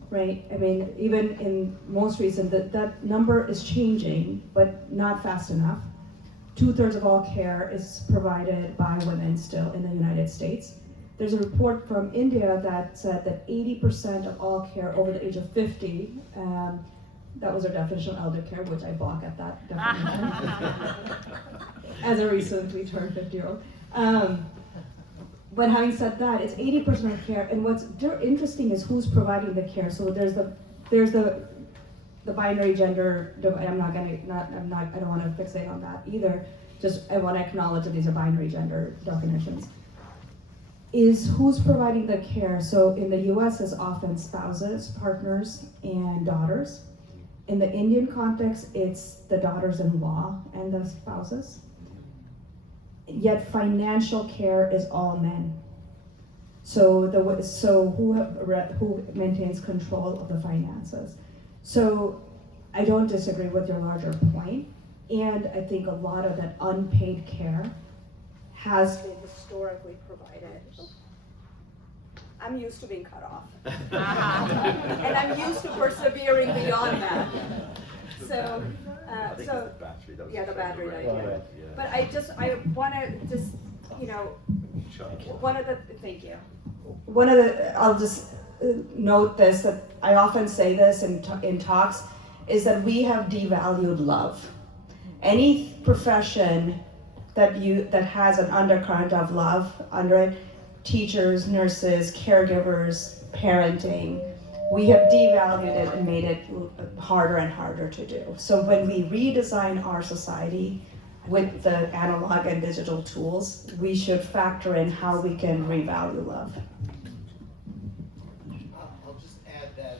right? I mean, even in most recent, that number is changing, but not fast enough. 2/3 of all care is provided by women still in the United States. There's a report from India that said that 80% of all care over the age of 50, that was our definition of elder care, which I balk at that definition, as a recently turned 50-year-old. But having said that, it's 80% of care, and what's interesting is who's providing the care. So there's the binary gender. I don't want to fixate on that either. I want to acknowledge that these are binary gender definitions, is who's providing the care. So in the US, it's often spouses, partners, and daughters. In the Indian context, it's the daughters-in-law and the spouses. Yet financial care is all men. So who maintains control of the finances? So I don't disagree with your larger point, and I think a lot of that unpaid care has been historically provided. I'm used to being cut off. And I'm used to persevering beyond that. So, the battery died, yeah. But I want to just, I'll just note this, that I often say this in talks, is that we have devalued love. Any profession that has an undercurrent of love under it, teachers, nurses, caregivers, parenting, we have devalued it and made it harder and harder to do. So when we redesign our society with the analog and digital tools, we should factor in how we can revalue love. I'll just add that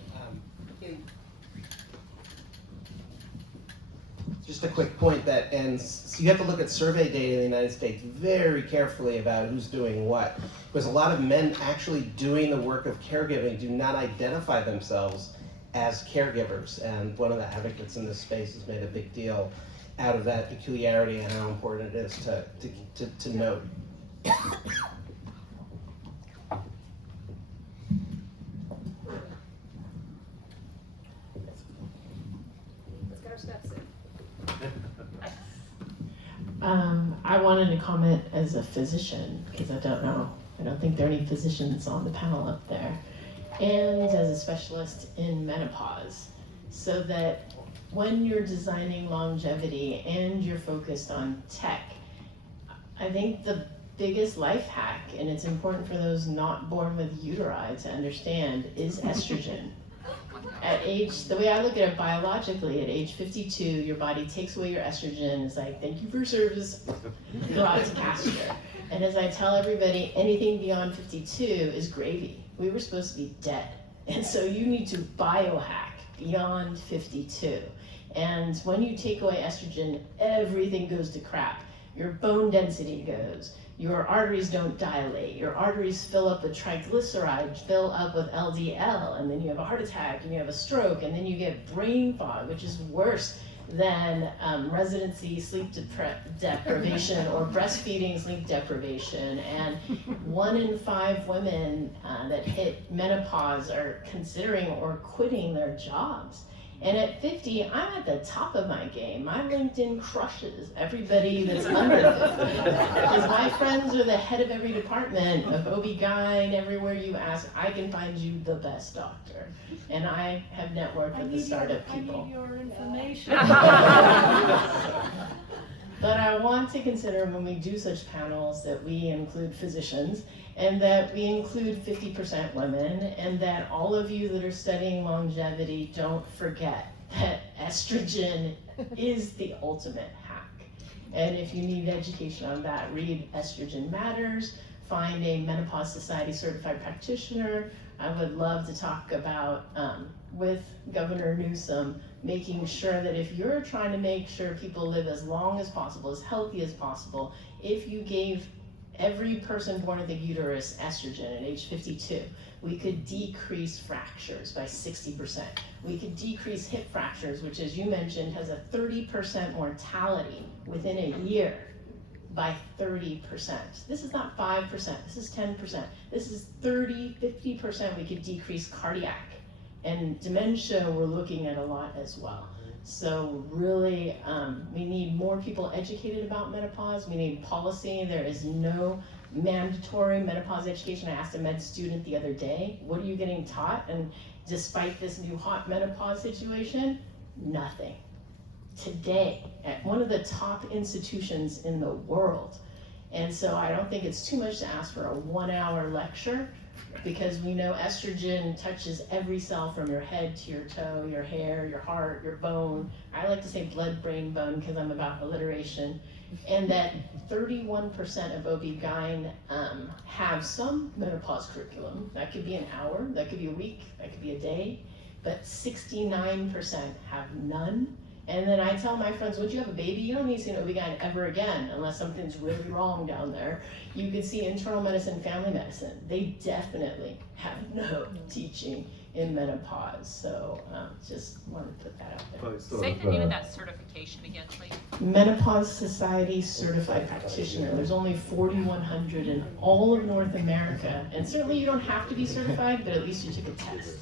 just a quick point that so you have to look at survey data in the United States very carefully about who's doing what, because a lot of men actually doing the work of caregiving do not identify themselves as caregivers, and one of the advocates in this space has made a big deal out of that peculiarity and how important it is to note. Let's get our steps in. I wanted to comment as a physician, because I don't think there are any physicians on the panel up there, and as a specialist in menopause, so that when you're designing longevity and you're focused on tech, I think the biggest life hack, and it's important for those not born with uteri to understand, is estrogen. At age, the way I look at it biologically, at age 52, your body takes away your estrogen. It's like, thank you for your service, go out to pasture. And as I tell everybody, anything beyond 52 is gravy. We were supposed to be dead. And so you need to biohack beyond 52. And when you take away estrogen, everything goes to crap. Your bone density goes. Your arteries don't dilate. Your arteries fill up with triglycerides, fill up with LDL, and then you have a heart attack, and you have a stroke, and then you get brain fog, which is worse than residency sleep deprivation or breastfeeding sleep deprivation. And 1 in 5 women that hit menopause are considering or quitting their jobs. And at 50, I'm at the top of my game. My LinkedIn crushes everybody that's under 50. Because my friends are the head of every department, of OB-GYN, everywhere you ask, I can find you the best doctor. And I have networked with the startup people. I need your information. But I want to consider when we do such panels that we include physicians, and that we include 50% women, and that all of you that are studying longevity don't forget that estrogen is the ultimate hack. And if you need education on that, read Estrogen Matters, find a Menopause Society certified practitioner. I would love to talk about, with Governor Newsom, making sure that if you're trying to make sure people live as long as possible, as healthy as possible, if you gave every person born with a uterus estrogen at age 52, we could decrease fractures by 60%. We could decrease hip fractures, which, as you mentioned, has a 30% mortality within a year, by 30%. This is not 5%, this is 10%. This is 30, 50% we could decrease cardiac. And dementia, we're looking at a lot as well. So really, we need more people educated about menopause. We need policy. There is no mandatory menopause education. I asked a med student the other day, what are you getting taught? And despite this new hot menopause situation, nothing. Today, at one of the top institutions in the world. And so I don't think it's too much to ask for a 1-hour lecture because we know estrogen touches every cell from your head to your toe, your hair, your heart, your bone. I like to say blood, brain, bone because I'm about alliteration. And that 31% of OB-GYN have some menopause curriculum. That could be an hour, that could be a week, that could be a day, but 69% have none. And then I tell my friends, once you have a baby, you don't need to see an OB-GYN ever again, unless something's really wrong down there. You could see internal medicine, family medicine. They definitely have no teaching in menopause. So just wanted to put that out there. Say the name of that certification again, please. Menopause Society Certified Practitioner. There's only 4,100 in all of North America. And certainly you don't have to be certified, but at least you took a test.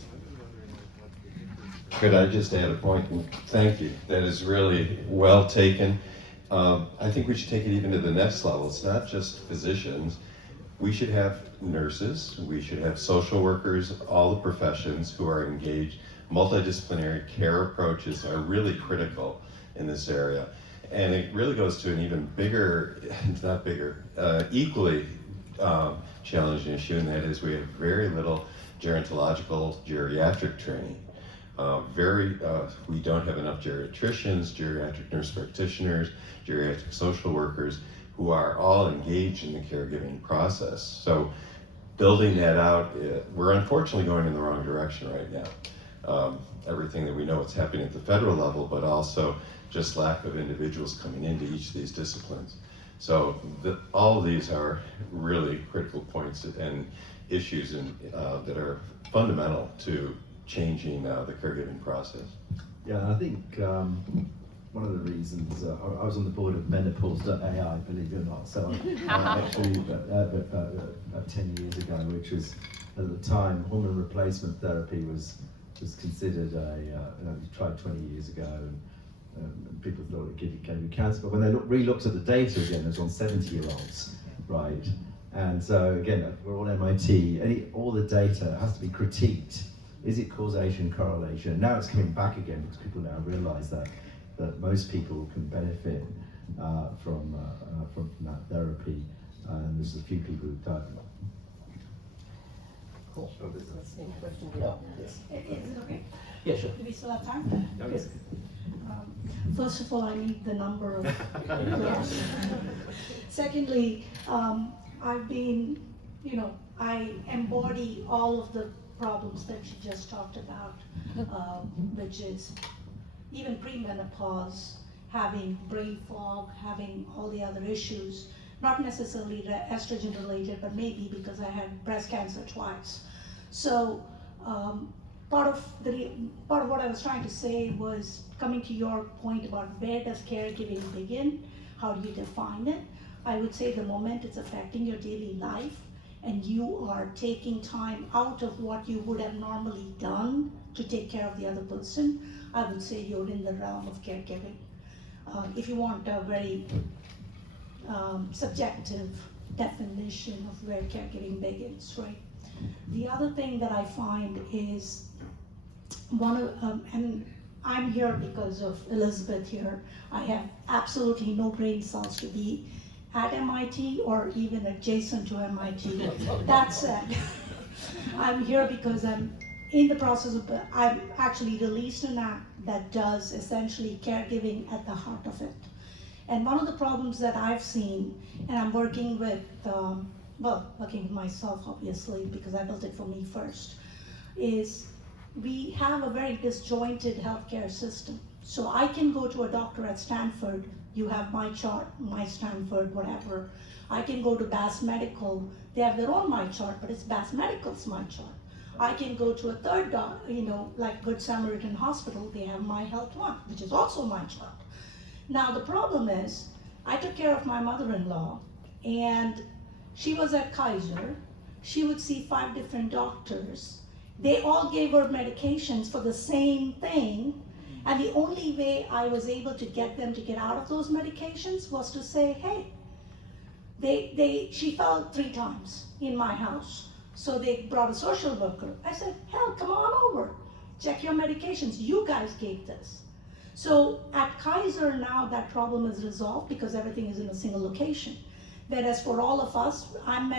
Could I just add a point? Thank you. That is really well taken. I think we should take it even to the next level. It's not just physicians. We should have nurses, we should have social workers, all the professions who are engaged. Multidisciplinary care approaches are really critical in this area. And it really goes to an even bigger, not bigger, equally challenging issue, and that is we have very little gerontological geriatric training. We don't have enough geriatricians, geriatric nurse practitioners, geriatric social workers who are all engaged in the caregiving process. So building that out, we're unfortunately going in the wrong direction right now. Everything that we know what's happening at the federal level, but also just lack of individuals coming into each of these disciplines. So all of these are really critical points and issues that are fundamental to changing the caregiving process. Yeah, I think one of the reasons, I was on the board of menopause.ai, believe it or not, so actually about 10 years ago, which was, at the time, hormone replacement therapy was considered tried 20 years ago, and people thought it gave you cancer, but when they re-looked at the data again, it was on 70-year-olds, right? And so again, we're all MIT, all the data has to be critiqued. Is it causation, correlation? Now it's coming back again because people now realize that most people can benefit from that therapy, and there's a few people who don't. Cool. Same question. No, yes. Is it okay? Yeah, sure. Do we still have time? Yes. First of all, I need the number of yes. Secondly, I've been, I embody all of the problems that you just talked about, which is even premenopause, having brain fog, having all the other issues, not necessarily estrogen related, but maybe because I had breast cancer twice. So part of what I was trying to say was coming to your point about where does caregiving begin, how do you define it? I would say the moment it's affecting your daily life and you are taking time out of what you would have normally done to take care of the other person, I would say you're in the realm of caregiving. If you want a very subjective definition of where caregiving begins, right? The other thing that I find is and I'm here because of Elizabeth here. I have absolutely no brain cells to be at MIT or even adjacent to MIT. That said, I'm here because I'm in the process of, I've actually released an app that does essentially caregiving at the heart of it. And one of the problems that I've seen, and I'm working with, working with myself obviously because I built it for me first, is we have a very disjointed healthcare system. So I can go to a doctor at Stanford, you have my chart, my Stanford, whatever. I can go to Bass Medical, they have their own my chart, but it's Bass Medical's my chart. I can go to a third doctor, like Good Samaritan Hospital, they have My Health One, which is also my chart. Now the problem is, I took care of my mother-in-law, and she was at Kaiser. She would see 5 different doctors. They all gave her medications for the same thing, and the only way I was able to get them to get out of those medications was to say, hey, she fell 3 times in my house. So they brought a social worker. I said, hell, come on over, check your medications. You guys gave this. So at Kaiser now that problem is resolved because everything is in a single location. Whereas for all of us, if I'm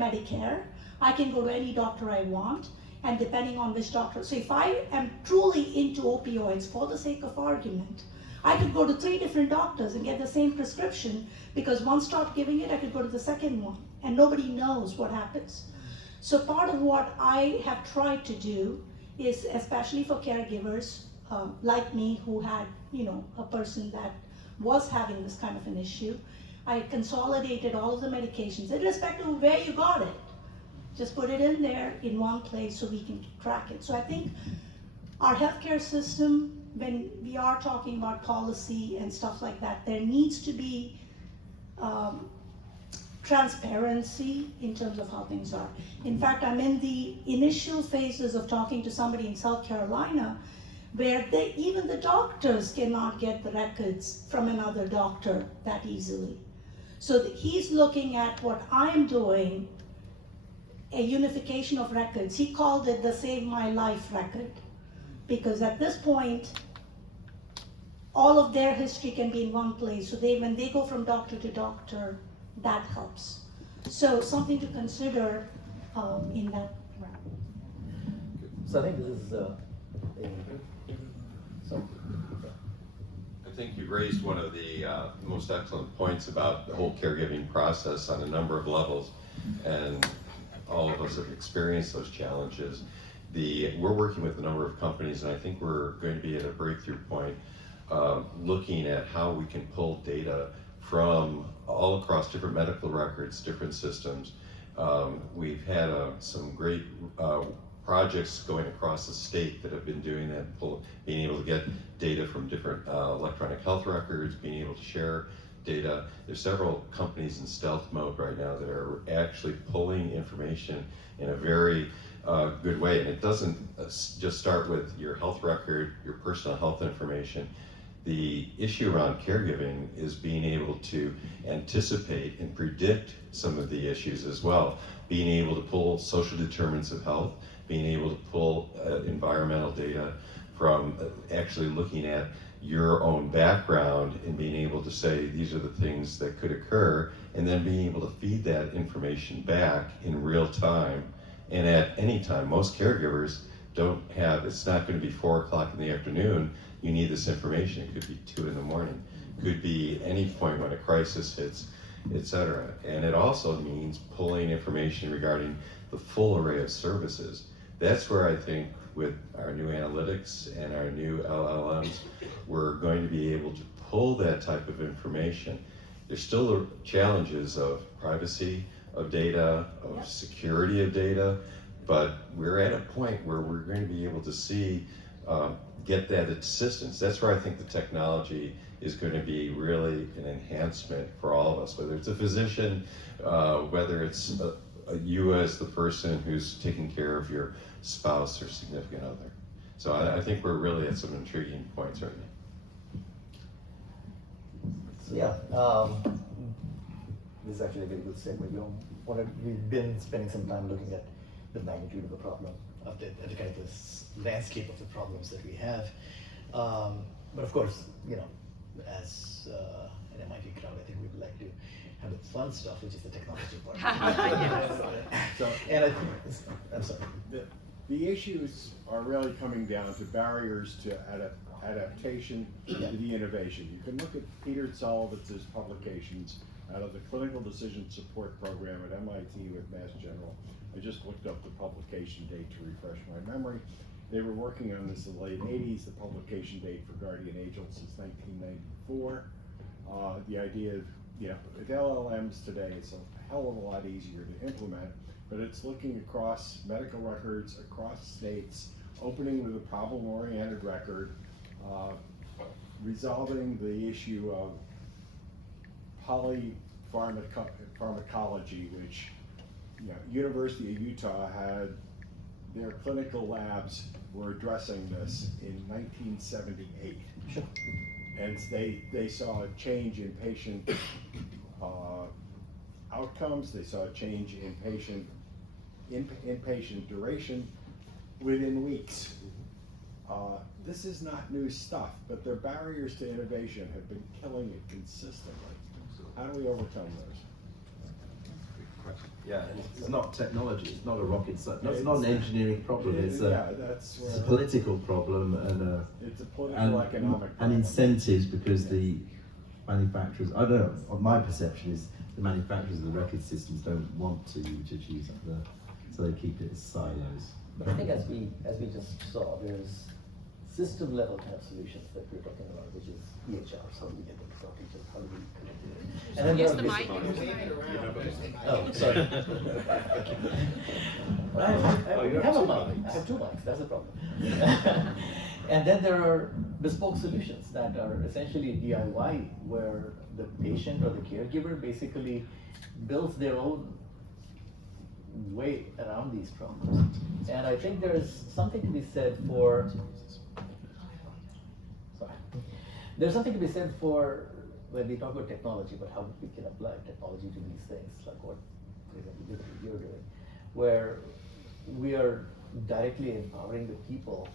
Medicare, I can go to any doctor I want, and depending on which doctor, so if I am truly into opioids, for the sake of argument, I could go to 3 different doctors and get the same prescription, because one stopped giving it, I could go to the second one, and nobody knows what happens. So part of what I have tried to do is, especially for caregivers like me, who had, a person that was having this kind of an issue, I consolidated all of the medications, irrespective of where you got it. Just put it in there in one place so we can track it. So I think our healthcare system, when we are talking about policy and stuff like that, there needs to be transparency in terms of how things are. In fact, I'm in the initial phases of talking to somebody in South Carolina where even the doctors cannot get the records from another doctor that easily. So he's looking at what I'm doing, a unification of records. He called it the Save My Life record, because at this point, all of their history can be in one place. So when they go from doctor to doctor, that helps. So something to consider in that realm. So I think this is I think you raised one of the most excellent points about the whole caregiving process on a number of levels, and all of us have experienced those challenges. We're working with a number of companies, and I think we're going to be at a breakthrough point looking at how we can pull data from all across different medical records, different systems. We've had some great projects going across the state that have been doing that, being able to get data from different electronic health records, being able to share data. There's several companies in stealth mode right now that are actually pulling information in a very good way. And it doesn't just start with your health record, your personal health information. The issue around caregiving is being able to anticipate and predict some of the issues as well. Being able to pull social determinants of health, being able to pull environmental data from actually looking at your own background and being able to say these are the things that could occur, and then being able to feed that information back in real time and at any time. Most caregivers don't have, it's not going to be 4 o'clock in the afternoon, you need this information. It could be 2 in the morning, could be any point when a crisis hits, etc. And it also means pulling information regarding the full array of services. That's where I think with our new analytics and our new LLMs, we're going to be able to pull that type of information. There's still the challenges of privacy of data, of security of data, but we're at a point where we're going to be able to see, get that assistance. That's where I think the technology is going to be really an enhancement for all of us, whether it's a physician, whether it's you as the person who's taking care of your spouse or significant other. So I think we're really at some intriguing points right now. So yeah, this is actually a very good segue. We've been spending some time looking at the magnitude of the problem, of the kind of this landscape of the problems that we have. But of course, as an MIT crowd, I think we'd like to have the fun stuff, which is the technology part. So, and I think, I'm sorry. The issues are really coming down to barriers to adaptation to the innovation. You can look at Peter Sullivan's publications out of the Clinical Decision Support Program at MIT with Mass General. I just looked up the publication date to refresh my memory. They were working on this in the late 80s. The publication date for Guardian Angels is 1994. The idea of, with LLMs today, it's a hell of a lot easier to implement, but it's looking across medical records, across states, opening with a problem-oriented record, resolving the issue of polypharmacology, which University of Utah had their clinical labs were addressing this in 1978. Sure. And they saw a change in patient outcomes, they saw a change in inpatient duration within weeks. This is not new stuff, but the barriers to innovation have been killing it consistently. How do we overcome those? Yeah, it's not technology, it's not a rocket science, it's not an engineering problem, it's that's a political problem it's a political economic and problem. incentives, because the manufacturers, I don't know, my perception is the manufacturers of the record systems don't want to choose so they keep it as silos. But I think as we just saw, there's system level kind of solutions that we're talking about, which is EHRs, how do we get them to talk to each other, how do we connect to them? And then Use there the are mic. Oh, sorry. I have a mic, I have 2 mics, that's the problem. And then there are bespoke solutions that are essentially DIY, where the patient or the caregiver basically builds their own way around these problems. And I think there's something to be said for, there's something to be said for when we talk about technology, but how we can apply technology to these things, like what, for example, you're doing, where we are directly empowering the people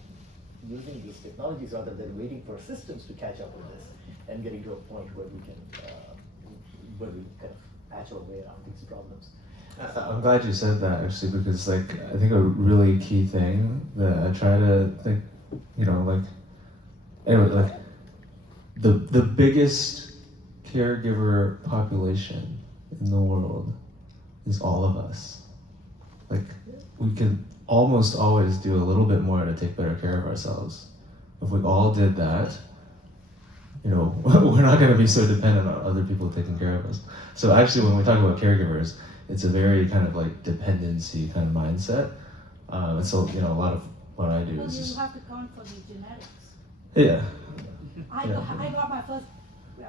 using these technologies rather than waiting for systems to catch up with this and getting to a point where we can, where we kind of patch our way around these problems. I'm glad you said that, actually, because like I think a really key thing that I try to think, anyway, like the biggest caregiver population in the world is all of us. Like we can almost always do a little bit more to take better care of ourselves. If we all did that, we're not going to be so dependent on other people taking care of us. So actually, when we talk about caregivers, it's a very kind of like dependency kind of mindset. And so, a lot of what I do is just... You have to count for the genetics. Yeah. I got my first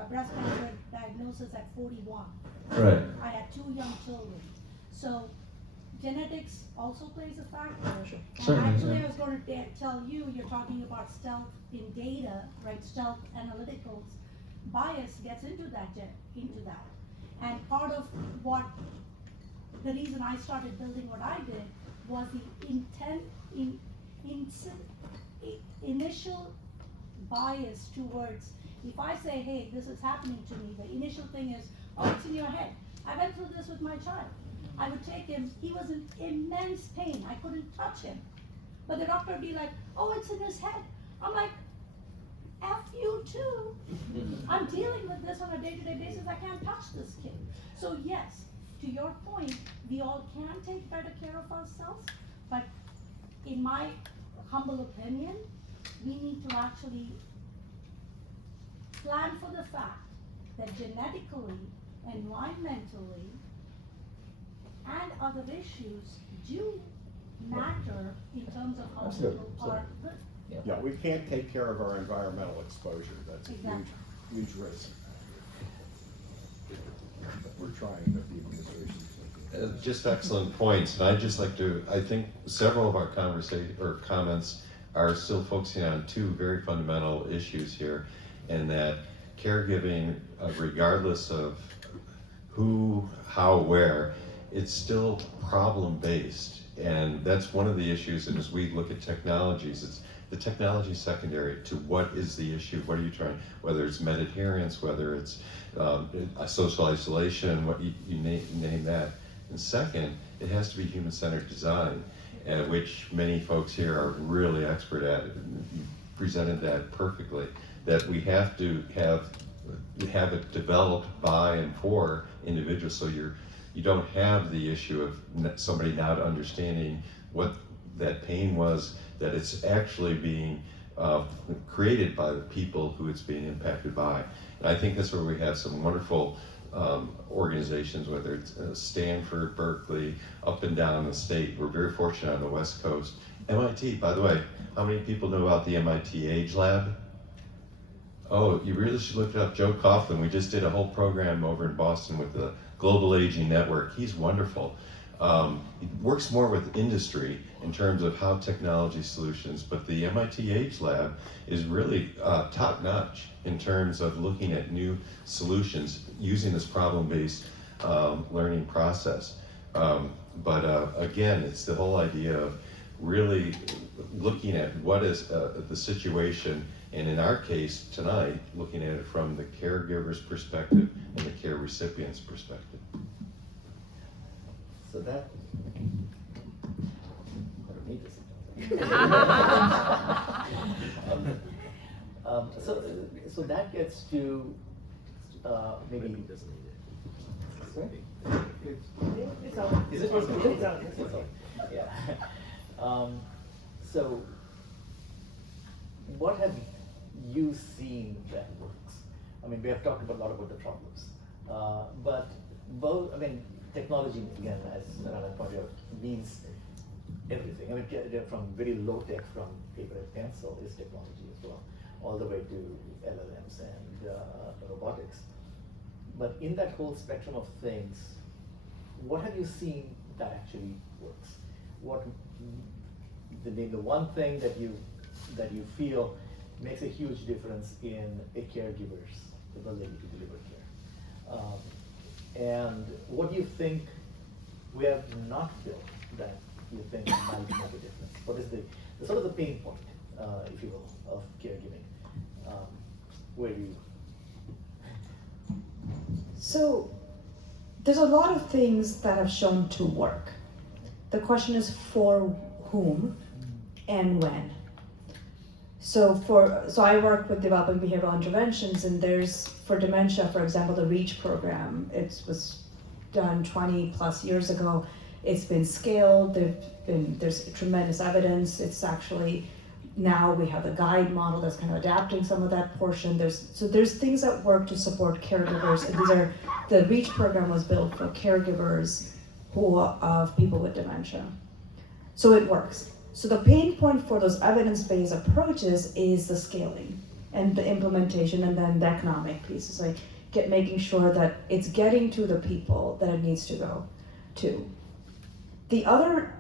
breast cancer diagnosis at 41. Right. I had 2 young children. So genetics also plays a factor. Certainly, And actually, yeah. I was going to tell you, you're talking about stealth in data, right? Stealth analyticals. Bias gets into that. And part of the reason I started building what I did was the initial bias towards, if I say, hey, this is happening to me, the initial thing is, oh, it's in your head. I went through this with my child. I would take him, he was in immense pain. I couldn't touch him. But the doctor would be like, oh, it's in his head. I'm like, F you too. I'm dealing with this on a day-to-day basis. I can't touch this kid. So yes, to your point, we all can take better care of ourselves, but in my humble opinion, we need to actually plan for the fact that genetically, environmentally, and other issues do matter in terms of how people are good. Yeah, we can't take care of our environmental exposure. That's a huge risk. We're trying, but the administration. Just excellent points, and I'd just like to, I think several of our comments are still focusing on 2 very fundamental issues here, and that caregiving, regardless of who, how, where, it's still problem-based, and that's one of the issues. And as we look at technologies, it's the technology secondary to what is the issue, what are you trying, whether it's med adherence, whether it's social isolation, what you name that. And second, it has to be human-centered design, which many folks here are really expert at. You presented that perfectly, that we have to have it developed by and for individuals, so you don't have the issue of somebody not understanding what that pain was, that it's actually being created by the people who it's being impacted by. And I think that's where we have some wonderful organizations, whether it's Stanford, Berkeley, up and down the state. We're very fortunate on the West Coast. MIT, by the way, how many people know about the MIT Age Lab? Oh, you really should look it up. Joe Coughlin, we just did a whole program over in Boston with the Global Aging Network. He's wonderful. He works more with industry in terms of how technology solutions, but the MIT Age Lab is really top-notch in terms of looking at new solutions using this problem-based learning process. Again, it's the whole idea of really looking at what is the situation, and in our case tonight, looking at it from the caregiver's perspective and the care recipient's perspective. So that, I don't need this. So that gets to maybe. Sorry? It's on. Is it working? It's on. It's on. Yeah. So, what have you seen that works? I mean, we have talked a lot about the problems, but both. I mean, technology again, as Rana pointed out, means everything. I mean, from very low tech, from paper and pencil, is technology as well, all the way to LLMs and robotics. But in that whole spectrum of things, what have you seen that actually works? What the one thing that you feel makes a huge difference in a caregiver's ability to deliver care, and what do you think we have not built that you think might make a difference? What is the sort of the pain point, if you will, of caregiving? Where do you? So there's a lot of things that have shown to work. The question is for whom and when. So I work with developing behavioral interventions, and there's, for dementia, for example, the REACH program. It was done 20 plus years ago. It's been scaled. There's tremendous evidence. It's actually, now we have a guide model that's kind of adapting some of that portion. There's things that work to support caregivers, and the REACH program was built for caregivers of people with dementia. So it works. So the pain point for those evidence-based approaches is the scaling and the implementation, and then the economic piece is like making sure that it's getting to the people that it needs to go to. The other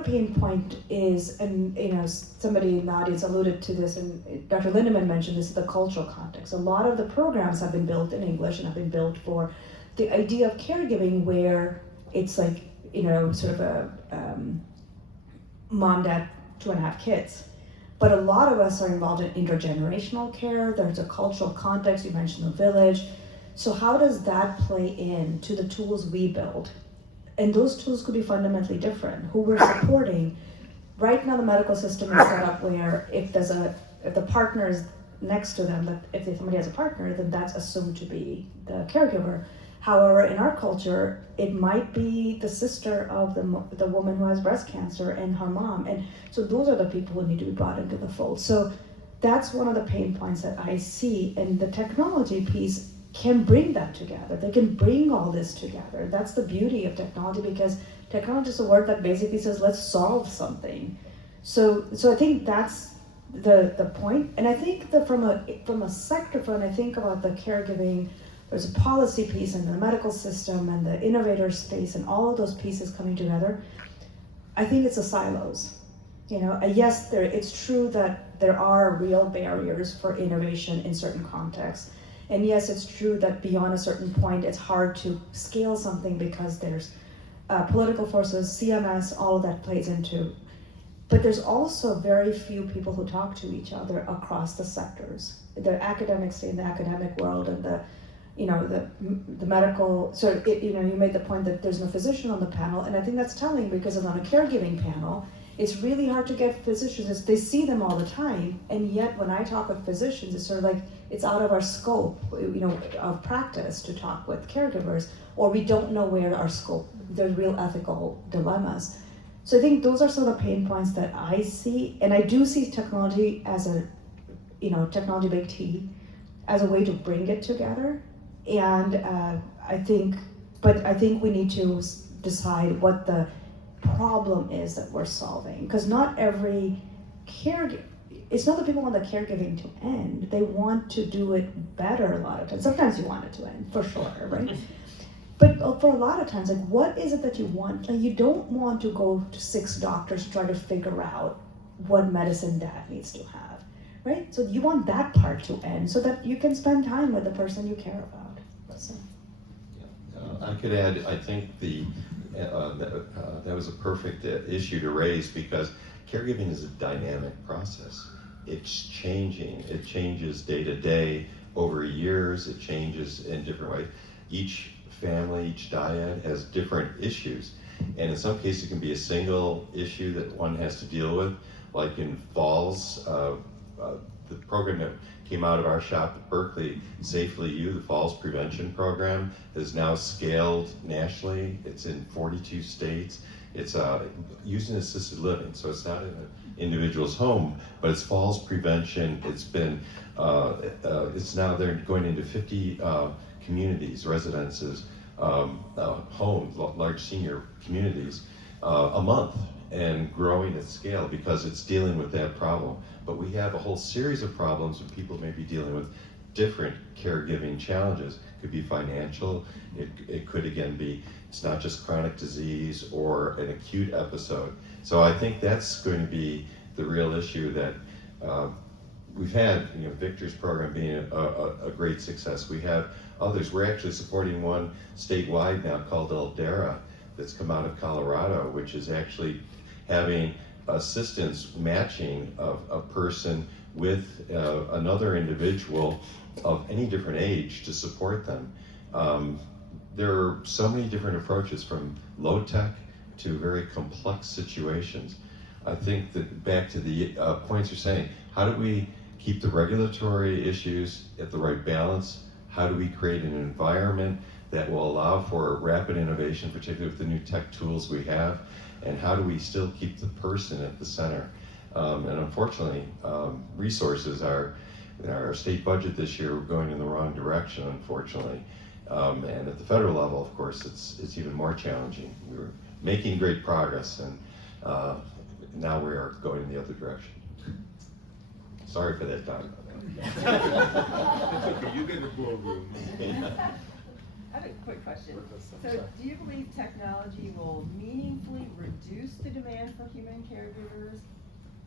pain point is, and somebody in the audience alluded to this, and Dr. Lindemann mentioned this, the cultural context. A lot of the programs have been built in English and have been built for the idea of caregiving, where it's like, sort of a mom, dad, 2.5 kids. But a lot of us are involved in intergenerational care. There's a cultural context. You mentioned the village. So how does that play into the tools we build? And those tools could be fundamentally different. Who we're supporting. Right now the medical system is set up where if the partner is next to them, if somebody has a partner, then that's assumed to be the caregiver. However, in our culture, it might be the sister of the woman who has breast cancer and her mom. And so those are the people who need to be brought into the fold. So that's one of the pain points that I see. And the technology piece can bring that together. They can bring all this together. That's the beauty of technology, because technology is a word that basically says, let's solve something. So I think that's the point. And I think that from a sector front, I think about the caregiving. There's a policy piece and the medical system and the innovator space and all of those pieces coming together. I think it's the silos. Yes, it's true that there are real barriers for innovation in certain contexts. And yes, it's true that beyond a certain point, it's hard to scale something because there's political forces, CMS, all of that plays into. But there's also very few people who talk to each other across the sectors. The academics stay in the academic world, and the medical, you made the point that there's no physician on the panel, and I think that's telling, because on a caregiving panel, it's really hard to get physicians. They see them all the time, and yet when I talk with physicians, it's sort of like it's out of our scope, of practice to talk with caregivers, or we don't know where our scope. There's real ethical dilemmas. So I think those are some of the pain points that I see, and I do see technology as a, technology big T, as a way to bring it together. And I think we need to decide what the problem is that we're solving, because not every it's not that people want the caregiving to end. They want to do it better a lot of times. Sometimes you want it to end, for sure, right? But for a lot of times, like, what is it that you want? Like, you don't want to go to 6 doctors to try to figure out what medicine dad needs to have, right? So you want that part to end so that you can spend time with the person you care about. So. I could add, I think that was a perfect issue to raise, because caregiving is a dynamic process. It's changing. It changes day to day, over years. It changes in different ways. Each family, each dyad has different issues. And in some cases, it can be a single issue that one has to deal with, like in falls. The program that came out of our shop at Berkeley, Safely You, the falls prevention program, is now scaled nationally. It's in 42 states. It's using assisted living, so it's not in an individual's home, but it's falls prevention. It's been, it's now they're going into 50 communities, residences, homes, large senior communities, a month, and growing at scale because it's dealing with that problem. But we have a whole series of problems and people may be dealing with different caregiving challenges. It could be financial, it could again be, it's not just chronic disease or an acute episode. So I think that's going to be the real issue that we've had, Victor's program being a great success. We have others. We're actually supporting one statewide now called Eldera that's come out of Colorado, which is actually having assistance matching of a person with another individual of any different age to support them. There are so many different approaches from low tech to very complex situations. I think that back to the points you're saying, how do we keep the regulatory issues at the right balance? How do we create an environment that will allow for rapid innovation, particularly with the new tech tools we have? And how do we still keep the person at the center? And unfortunately, resources are, in our state budget this year, we're going in the wrong direction, unfortunately. And at the federal level, of course, it's even more challenging. We were making great progress, and now we are going in the other direction. Sorry for that, Don. It's okay, you get the boardroom. I have a quick question. So do you believe technology will meaningfully reduce the demand for human caregivers,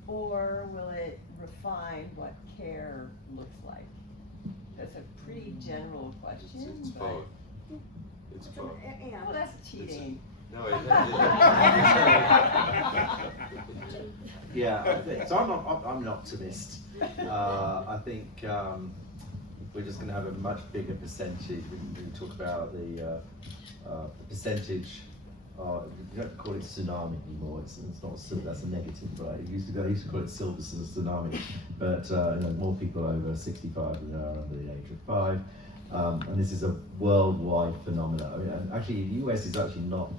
or will it refine what care looks like? That's a pretty general question. It's both. It's both. Well, that's cheating. No, Yeah, so I'm an optimist. I think we're just going to have a much bigger percentage. We talk about the percentage. You don't call it tsunami anymore. It's not silver. That's a negative, right? I used to call it silver tsunami. But more people over 65 than there are under the age of 5. And this is a worldwide phenomenon. I mean, actually, the US is actually not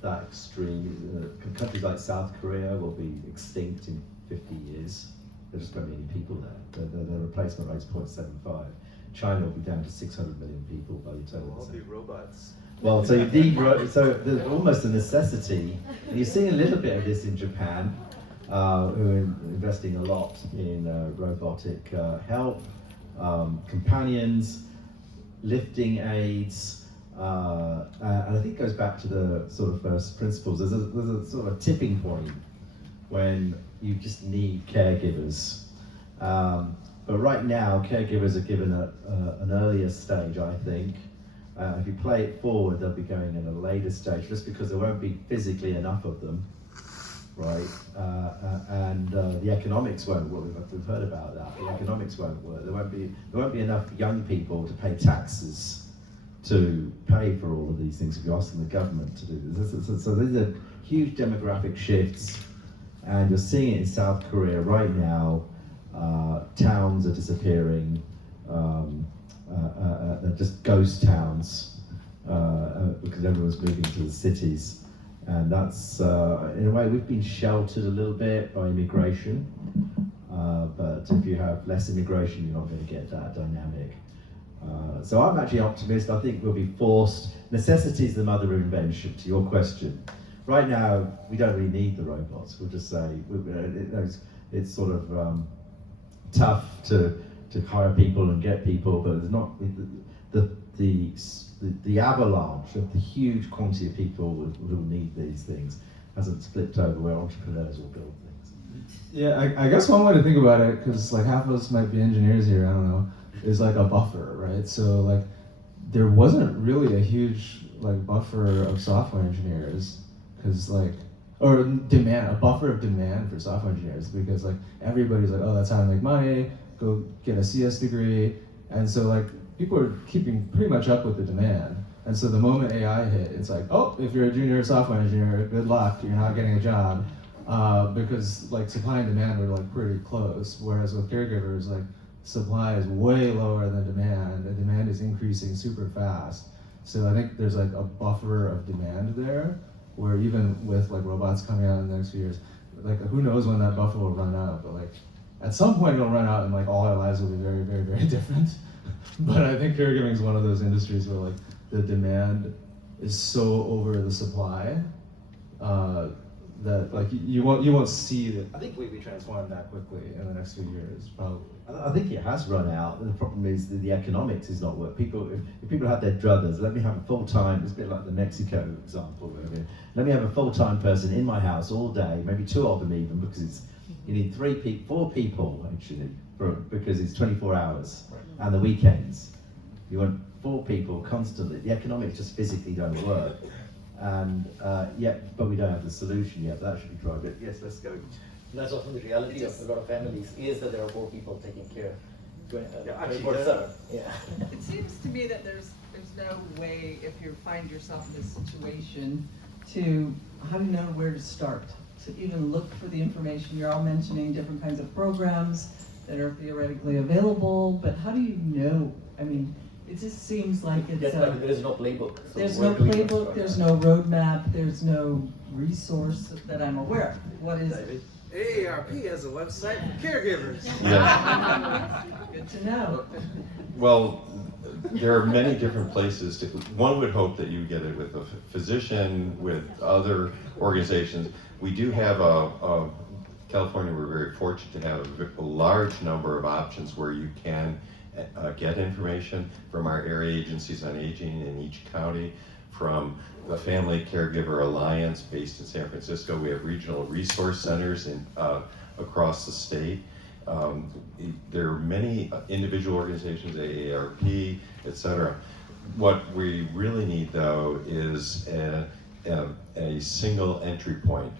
that extreme. Countries like South Korea will be extinct in 50 years. There just won't be any people there. The replacement rate is 0.75. China will be down to 600 million people by the time. All be robots. Well, so there's almost a necessity. And you're seeing a little bit of this in Japan, who are investing a lot in robotic help, companions, lifting aids, and I think it goes back to the sort of first principles. There's a sort of a tipping point when you just need caregivers. But right now, caregivers are given an earlier stage, I think. If you play it forward, they'll be going in a later stage, just because there won't be physically enough of them, right? And the economics won't work. We've heard about that. The economics won't work. There won't be enough young people to pay taxes to pay for all of these things if you ask the government to do this. So these are huge demographic shifts, and you're seeing it in South Korea right now. Towns are disappearing. They're just ghost towns because everyone's moving to the cities, and that's in a way we've been sheltered a little bit by immigration. But if you have less immigration, you're not going to get that dynamic. So I'm actually optimist. I think we'll be forced. Necessity is the mother of invention. To your question, right now we don't really need the robots. We'll just say it's sort of tough to hire people and get people, but there's not the avalanche of the huge quantity of people who need these things hasn't flipped over where entrepreneurs will build things. Yeah, I guess one way to think about it, because like half of us might be engineers here, I don't know, is like a buffer, right? So like there wasn't really a huge like buffer of software engineers, because like, or demand, a buffer of demand for software engineers, because like everybody's like, oh, that's how to make money, go get a CS degree. And so like people are keeping pretty much up with the demand. And so the moment AI hit, it's like, oh, if you're a junior software engineer, good luck, you're not getting a job. Because like supply and demand are like pretty close. Whereas with caregivers, like supply is way lower than demand, and demand is increasing super fast. So I think there's like a buffer of demand there, where even with like robots coming out in the next few years, like who knows when that buffer will run out, but like at some point it'll run out and like all our lives will be very, very, very different. But I think caregiving is one of those industries where like the demand is so over the supply that like you won't see that. I think we'll be transformed that quickly in the next few years, probably. I think it has run out. The problem is that the economics is not work. People, if people have their druthers, let me have a full-time, it's a bit like the Mexico example. Let me have a full-time person in my house all day, maybe 2 of them even, because you need 4 people actually, because it's 24 hours and the weekends. You want 4 people constantly. The economics just physically don't work. And but we don't have the solution yet. That should be tried. But yes, let's go. And that's often the reality of a lot of families is that there are 4 people taking care. 24/7. Yeah. It seems to me that there's no way, if you find yourself in this situation, to how do you know where to start, to even look for the information. You're all mentioning different kinds of programs that are theoretically available, but how do you know? I mean, it just seems like it's there is no playbook. So there's no playbook, there's no roadmap, there's no resource that I'm aware of. What is it? AARP has a website for caregivers. Yeah. Good to know. Well, there are many different places. One would hope that you get it with a physician, with other organizations. We do have California, we're very fortunate to have a large number of options where you can get information from our area agencies on aging in each county, from the Family Caregiver Alliance based in San Francisco. We have regional resource centers across the state. There are many individual organizations, AARP, etc. What we really need, though, is a single entry point.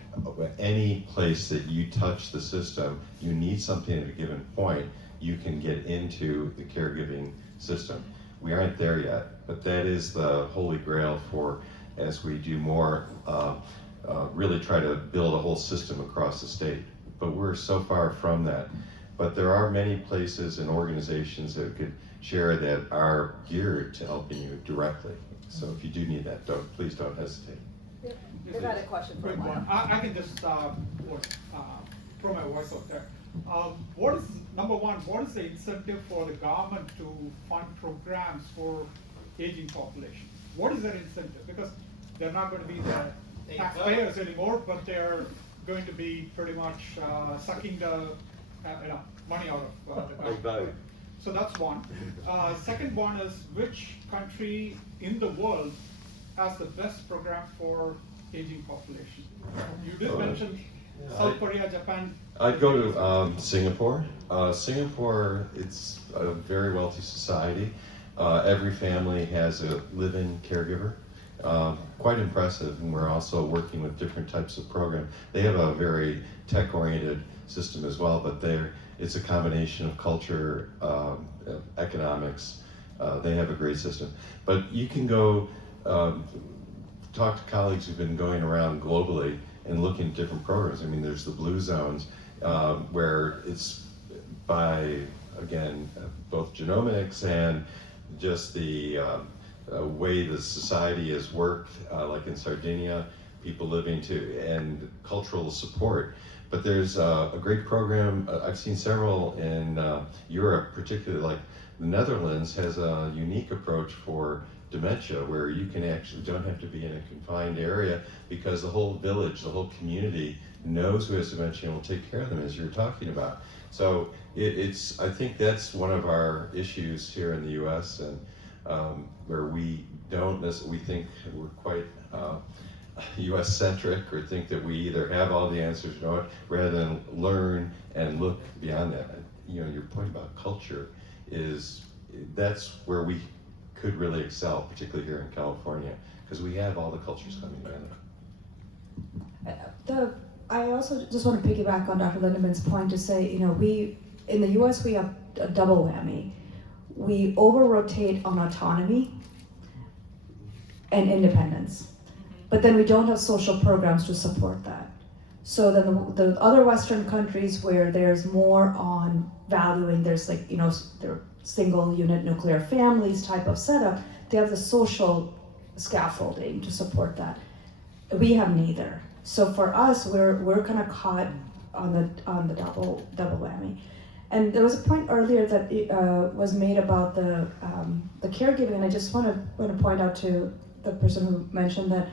Any place that you touch the system, you need something at a given point, you can get into the caregiving system. We aren't there yet, but that is the holy grail for, as we do more, really try to build a whole system across the state. But we're so far from that. But there are many places and organizations that could share that are geared to helping you directly. So if you do need that, please don't hesitate. They've had a question for a while. I can just throw my voice out there. Number one, what is the incentive for the government to fund programs for aging population? What is that incentive? Because they're not going to be the taxpayers anymore, but they're going to be pretty much sucking the money out of the government. So that's one. Second one is, which country in the world has the best program for aging population? You did mention South Korea, Japan. I'd go to Singapore. Singapore, it's a very wealthy society. Every family has a live-in caregiver. Quite impressive, and we're also working with different types of programs. They have a very tech-oriented system as well, but it's a combination of culture, economics. They have a great system. But you can go talk to colleagues who've been going around globally and looking at different programs. I mean, there's the blue zones where it's by, again, both genomics and just the way the society has worked, like in Sardinia, people living and cultural support. But there's a great program, I've seen several in Europe, particularly like the Netherlands has a unique approach for dementia, where you can actually don't have to be in a confined area because the whole village, the whole community knows who has dementia and will take care of them, as you're talking about. So I think that's one of our issues here in the U.S. and where we we think we're quite U.S. centric, or think that we either have all the answers or not, rather than learn and look beyond that. You know, your point about culture that's where we could really excel, particularly here in California, because we have all the cultures coming together. I also just want to piggyback on Dr. Lindeman's point to say, in the US we have a double whammy. We over-rotate on autonomy, and independence. But then we don't have social programs to support that. So then the other Western countries where there's more on valuing, there's like, they're single unit nuclear families type of setup, they have the social scaffolding to support that. We have neither. So for us, we're kind of caught on the double whammy. And there was a point earlier that was made about the caregiving, and I just want to point out to the person who mentioned that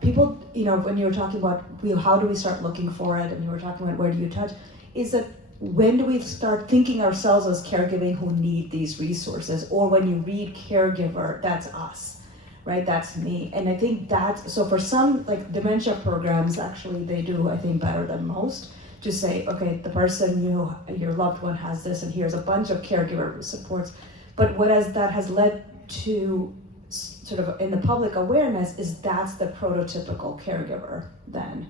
people, when you were talking about how do we start looking for it, and you were talking about where do you touch, is that when do we start thinking ourselves as caregiving who need these resources, or when you read caregiver, that's us, right? That's me. And I think so for some like dementia programs, actually they do, I think, better than most to say, okay, the person, your loved one has this, and here's a bunch of caregiver supports. But that has led to sort of in the public awareness is that's the prototypical caregiver then,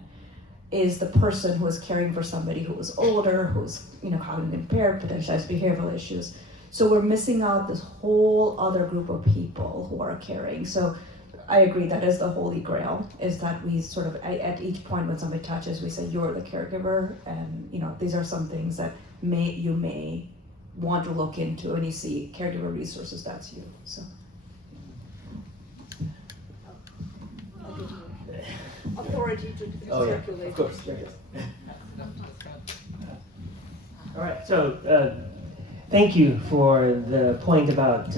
is the person who is caring for somebody who is older, who's cognitively impaired, potentially has behavioral issues. So we're missing out this whole other group of people who are caring. So I agree, that is the holy grail, is that we sort of, at each point when somebody touches, we say, you're the caregiver, and these are some things that you may want to look into, and you see caregiver resources, that's you, so. Authority to circulate. Yeah, of course, yes. All right, so thank you for the point about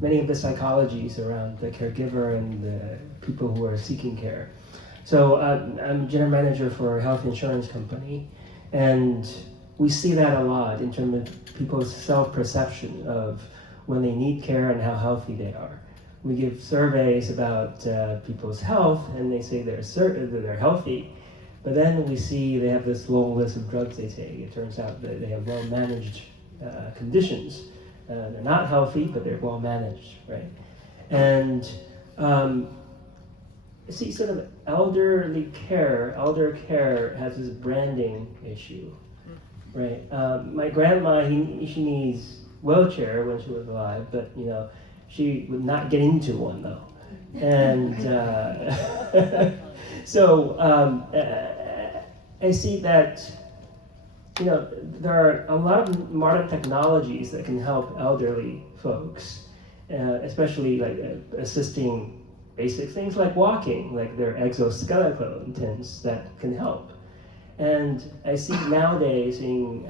many of the psychologies around the caregiver and the people who are seeking care. So I'm general manager for a health insurance company, and we see that a lot in terms of people's self-perception of when they need care and how healthy they are. We give surveys about people's health, and they say they're healthy, but then we see they have this long list of drugs they take. It turns out that they have well-managed conditions. They're not healthy, but they're well-managed, right? And see, sort of elder care has this branding issue, right? My grandma, she needs wheelchair when she was alive, but she would not get into one though. And so I see that there are a lot of modern technologies that can help elderly folks, especially like assisting basic things like walking, like their exoskeletons that can help. And I see nowadays in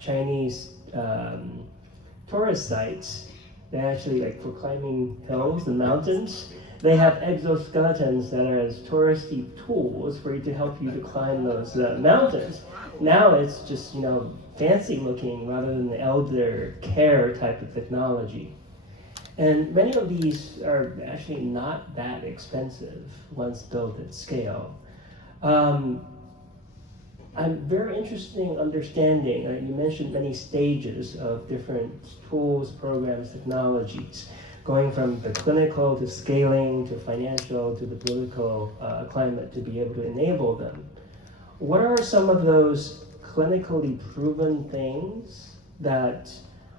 Chinese tourist sites, they actually, like for climbing hills and mountains, they have exoskeletons that are as touristy tools for you to help you to climb those mountains. Now it's just, fancy looking rather than the elder care type of technology. And many of these are actually not that expensive once built at scale. I'm very interested in understanding, you mentioned many stages of different tools, programs, technologies, going from the clinical to scaling to financial to the political climate to be able to enable them. What are some of those clinically proven things that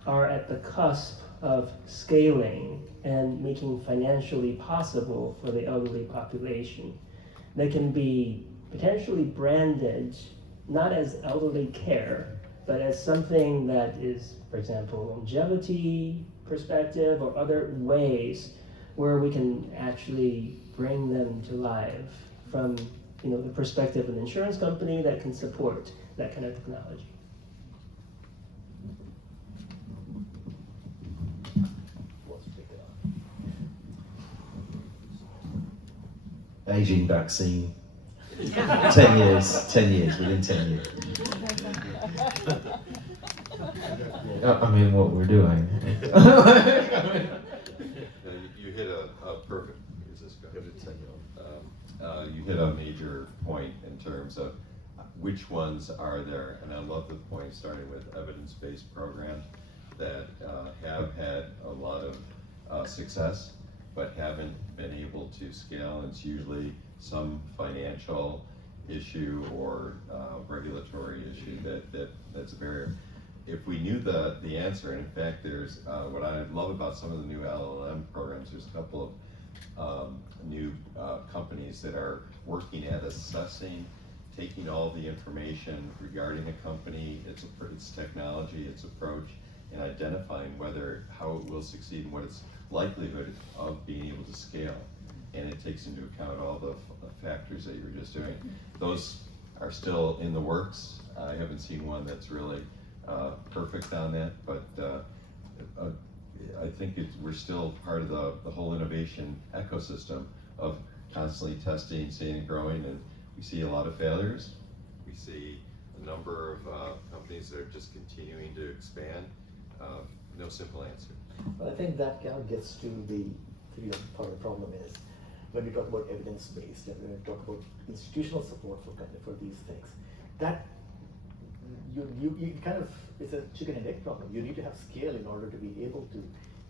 are at the cusp of scaling and making financially possible for the elderly population? They can be potentially branded not as elderly care, but as something that is, for example, longevity perspective or other ways where we can actually bring them to life from the perspective of an insurance company that can support that kind of technology. Aging vaccine. 10 years, within 10 years. I mean, what we're doing. You hit a perfect, you hit a major point in terms of which ones are there, and I love the point starting with evidence-based programs that have had a lot of success, but haven't been able to scale. And it's usually some financial issue or regulatory issue that's a barrier. if we knew the answer, and in fact, there's what I love about some of the new LLM programs. There's a couple of new companies that are working at assessing, taking all the information regarding a company, its technology, its approach, and identifying how it will succeed and what its likelihood of being able to scale. And it takes into account all the factors that you were just doing. Those are still in the works. I haven't seen one that's really perfect on that, but I think we're still part of the whole innovation ecosystem of constantly testing, seeing it growing, and we see a lot of failures. We see a number of companies that are just continuing to expand. No simple answer. But I think that kind of gets to the part of the problem is when we talk about evidence-based and when we talk about institutional support for these things, that you kind of, it's a chicken and egg problem. You need to have scale in order to be able to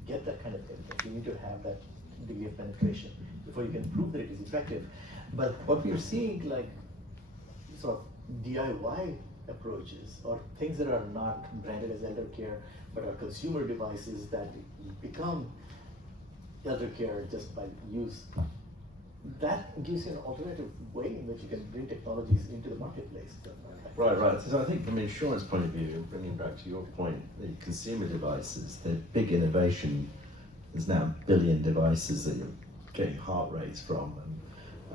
get that kind of evidence. You need to have that degree of penetration before you can prove that it is effective. But what we're seeing, like sort of DIY approaches or things that are not branded as elder care but are consumer devices that become elder care just by use, that gives you an alternative way in which you can bring technologies into the marketplace. Right. So I think from an insurance point of view, bringing back to your point, the consumer devices, the big innovation, there's now a billion devices that you're getting heart rates from.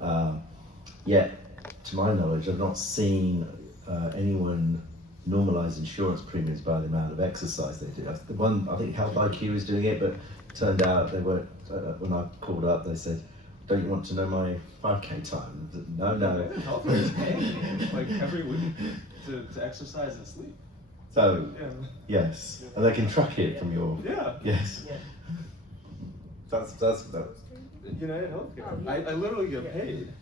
And, yet, to my knowledge, I've not seen anyone normalize insurance premiums by the amount of exercise they do. The one, I think Health IQ is doing it, but it turned out they weren't, when I called up, they said, don't you want to know my 5K time? No. Health is paying like every week to exercise and sleep. So, yeah. Yes, and they can track it from your, yes. Yeah. That's United Healthcare. I literally get paid.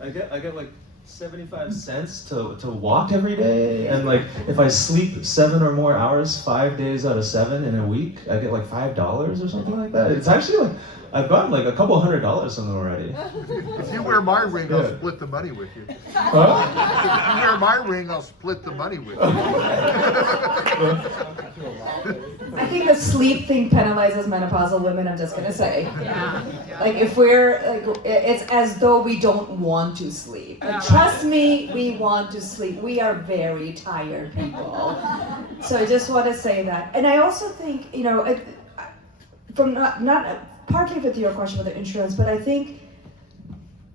I get like 75 cents to walk every day, and like if I sleep 7 or more hours 5 days out of 7 in a week, I get like $5 or something like that. It's actually like I've gotten like a couple $100 from them already. If you wear my ring, I'll split the money with you. Huh? If you wear my ring, I'll split the money with you. I think the sleep thing penalizes menopausal women, I'm just gonna say. Yeah. Like if we're, like, it's as though we don't want to sleep. Like, trust me, we want to sleep. We are very tired people. So I just want to say that. And I also think, you know, from not partly with your question with the insurance, but I think,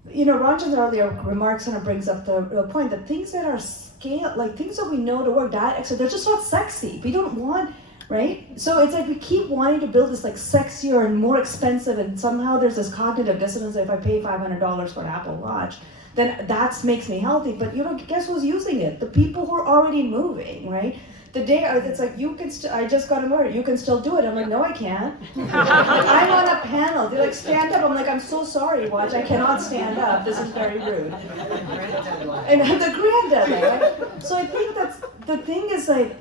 you know, Ranjan's earlier remarks kind of brings up the real point that things that are scale, like things that we know to work, they're just not sexy. We don't want, right? So it's like we keep wanting to build this like sexier and more expensive, and somehow there's this cognitive dissonance that if I pay $500 for an Apple Watch, then that makes me healthy. But you know, guess who's using it? The people who are already moving, right? The day it's like, you can I just got an order, you can still do it. I'm like, no, I can't. I'm on a panel. They're like, stand up. I'm like, I'm so sorry, watch, I cannot stand up. This is very rude. And I'm the granddad, right? So I think that's, the thing is like,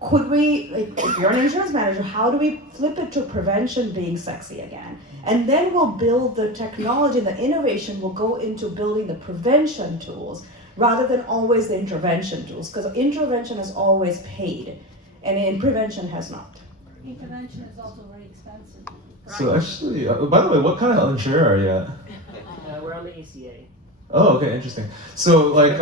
could we, like, if you're an insurance manager, how do we flip it to prevention being sexy again? And then we'll build the technology, the innovation will go into building the prevention tools rather than always the intervention tools, because intervention is always paid, and prevention has not. Intervention is also very expensive. So actually, by the way, what kind of insurer are you at? We're on the ACA. Oh, okay, interesting. So like,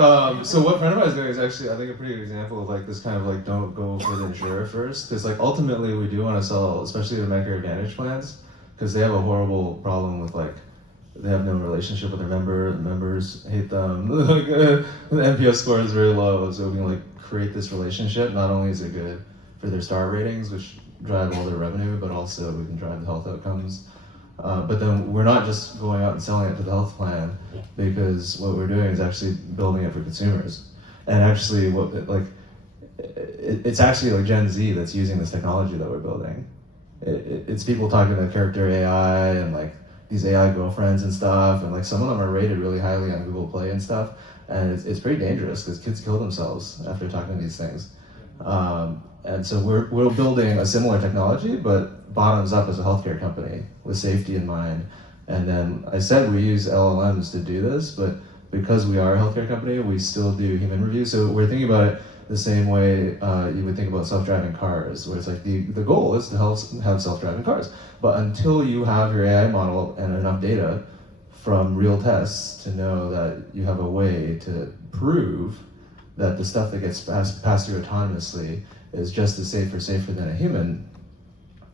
so what Frontlines is doing is actually, I think, a pretty good example of like this kind of like, don't go for the insurer first, because like ultimately we do want to sell, especially the Medicare Advantage plans, because they have a horrible problem with like, they have no relationship with their members hate them. The NPS score is very low, so we can like create this relationship. Not only is it good for their star ratings, which drive all their revenue, but also we can drive the health outcomes. But then we're not just going out and selling it to the health plan, because what we're doing is actually building it for consumers. And actually, it's actually like Gen Z that's using this technology that we're building. It's people talking to character AI and like these AI girlfriends and stuff, and like some of them are rated really highly on Google Play and stuff, and it's pretty dangerous because kids kill themselves after talking to these things. And so we're building a similar technology, but bottoms up as a healthcare company with safety in mind. And then I said we use LLMs to do this, but because we are a healthcare company, we still do human reviews. So we're thinking about it the same way you would think about self-driving cars, where it's like the goal is to have self-driving cars. But until you have your AI model and enough data from real tests to know that you have a way to prove that the stuff that gets passed through autonomously is just as safe or safer than a human,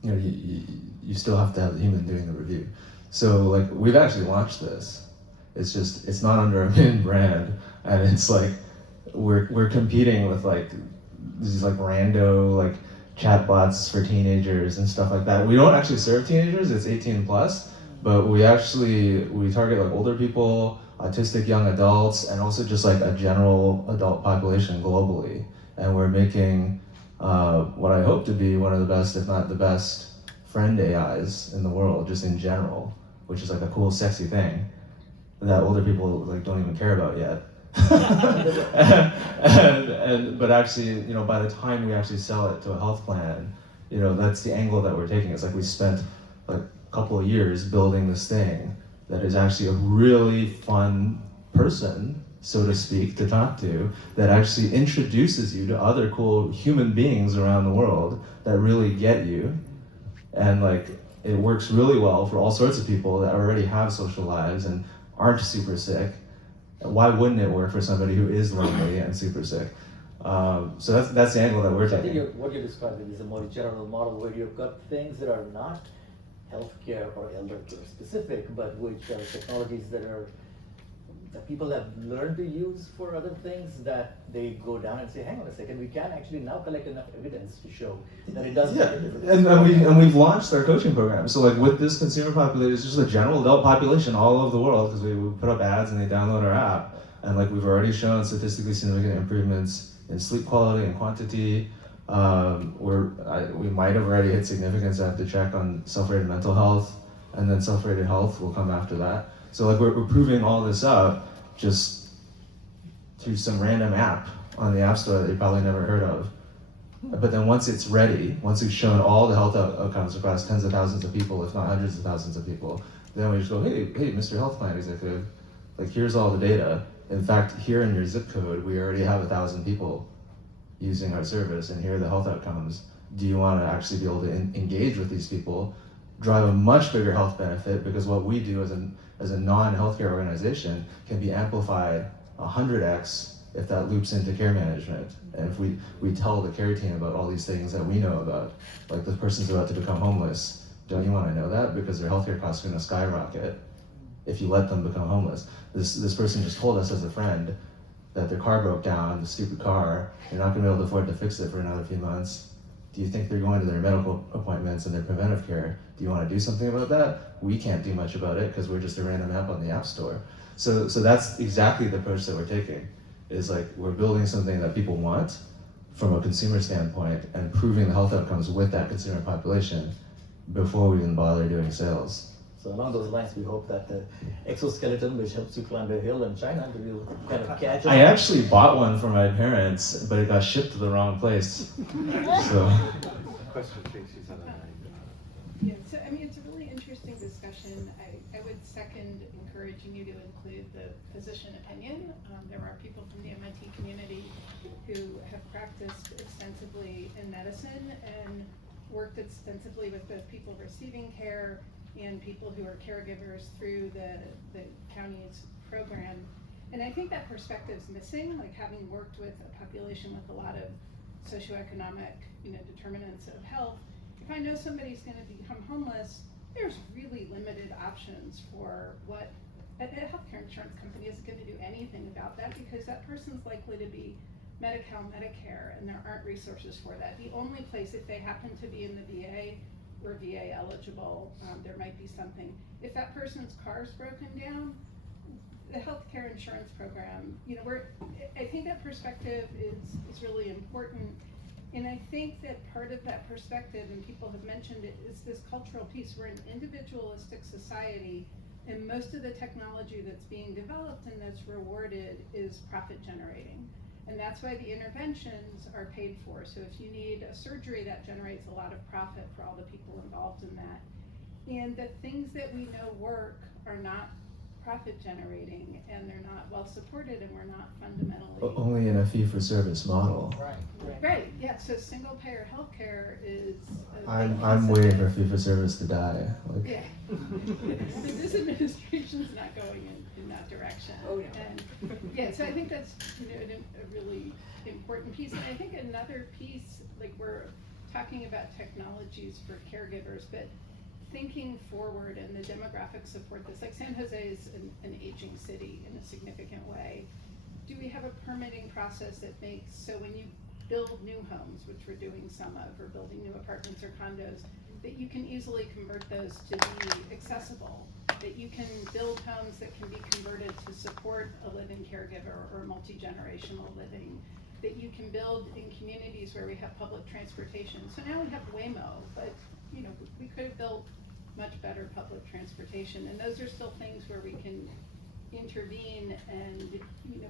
you know, you still have to have the human doing the review. So like we've actually launched this. It's just, it's not under a main brand, and it's like we're competing with like these like rando like chatbots for teenagers and stuff like that. We don't actually serve teenagers, it's 18 plus, but we target like older people, autistic young adults, and also just like a general adult population globally. And we're making what I hope to be one of the best, if not the best, friend AIs in the world, just in general, which is like a cool, sexy thing that older people like don't even care about yet. But actually, you know, by the time we actually sell it to a health plan, you know, that's the angle that we're taking. It's like we spent like a couple of years building this thing that is actually a really fun person, so to speak, to talk to, that actually introduces you to other cool human beings around the world that really get you. And like, it works really well for all sorts of people that already have social lives and aren't super sick. Why wouldn't it work for somebody who is lonely and super sick? So that's the angle that we're I think taking. what you're describing is a more general model where you've got things that are not healthcare or elder care specific, but which are technologies that people have learned to use for other things, that they go down and say, hang on a second, we can actually now collect enough evidence to show that it does make a difference. And we've launched our coaching program. So like with this consumer population, it's just a general adult population all over the world, because we put up ads and they download our app. And like we've already shown statistically significant improvements in sleep quality and quantity. We might have already hit significance. I have to check on self-rated mental health, and then self-rated health will come after that. So like we're proving all this up just through some random app on the App Store that you probably never heard of. But then once it's ready, once we've shown all the health outcomes across tens of thousands of people, if not hundreds of thousands of people, then we just go, hey, Mr. Health Plan Executive, like here's all the data. In fact, here in your zip code, we already have 1,000 people using our service, and here are the health outcomes. Do you want to actually be able to engage with these people, drive a much bigger health benefit, because what we do as a non-healthcare organization can be amplified 100x if that loops into care management. And if we tell the care team about all these things that we know about, like the person's about to become homeless, don't you want to know that? Because their healthcare costs are going to skyrocket if you let them become homeless. This person just told us as a friend that their car broke down, the stupid car, they're not going to be able to afford to fix it for another few months. Do you think they're going to their medical appointments and their preventive care? Do you want to do something about that? We can't do much about it because we're just a random app on the App Store. So that's exactly the approach that we're taking. Is like we're building something that people want from a consumer standpoint and proving the health outcomes with that consumer population before we even bother doing sales. So along those lines, we hope that the exoskeleton, which helps you climb a hill in China, will kind of catch I actually bought one for my parents, but it got shipped to the wrong place. So. Question, please. Yeah, so I mean, it's a really interesting discussion. I would second encouraging you to include the physician opinion. There are people from the MIT community who have practiced extensively in medicine and worked extensively with both people receiving care and people who are caregivers through the county's program. And I think that perspective's missing, like having worked with a population with a lot of socioeconomic, determinants of health. If I know somebody's going to become homeless, there's really limited options for what a healthcare insurance company isn't going to do anything about that, because that person's likely to be Medi-Cal, Medicare, and there aren't resources for that. The only place, if they happen to be in the VA or VA eligible, there might be something. If that person's car's broken down, the healthcare insurance program, I think that perspective is really important. And I think that part of that perspective, and people have mentioned it, is this cultural piece. We're an individualistic society, and most of the technology that's being developed and that's rewarded is profit generating. And that's why the interventions are paid for. So if you need a surgery, that generates a lot of profit for all the people involved in that. And the things that we know work are not profit generating, and they're not well supported, and we're not fundamentally. Only in a fee-for-service model. Right, yeah, so single payer healthcare is. I'm waiting for fee-for-service to die. Like. Yeah. This administration's not going in that direction. Oh, yeah. And, yeah, so I think that's, a really important piece. And I think another piece, like we're talking about technologies for caregivers, but thinking forward and the demographics support this. Like San Jose is an aging city in a significant way. Do we have a permitting process that makes, so when you build new homes, which we're doing some of, or building new apartments or condos, that you can easily convert those to be accessible, that you can build homes that can be converted to support a living caregiver or multi-generational living, that you can build in communities where we have public transportation. So now we have Waymo, but we could have built much better public transportation, and those are still things where we can intervene, and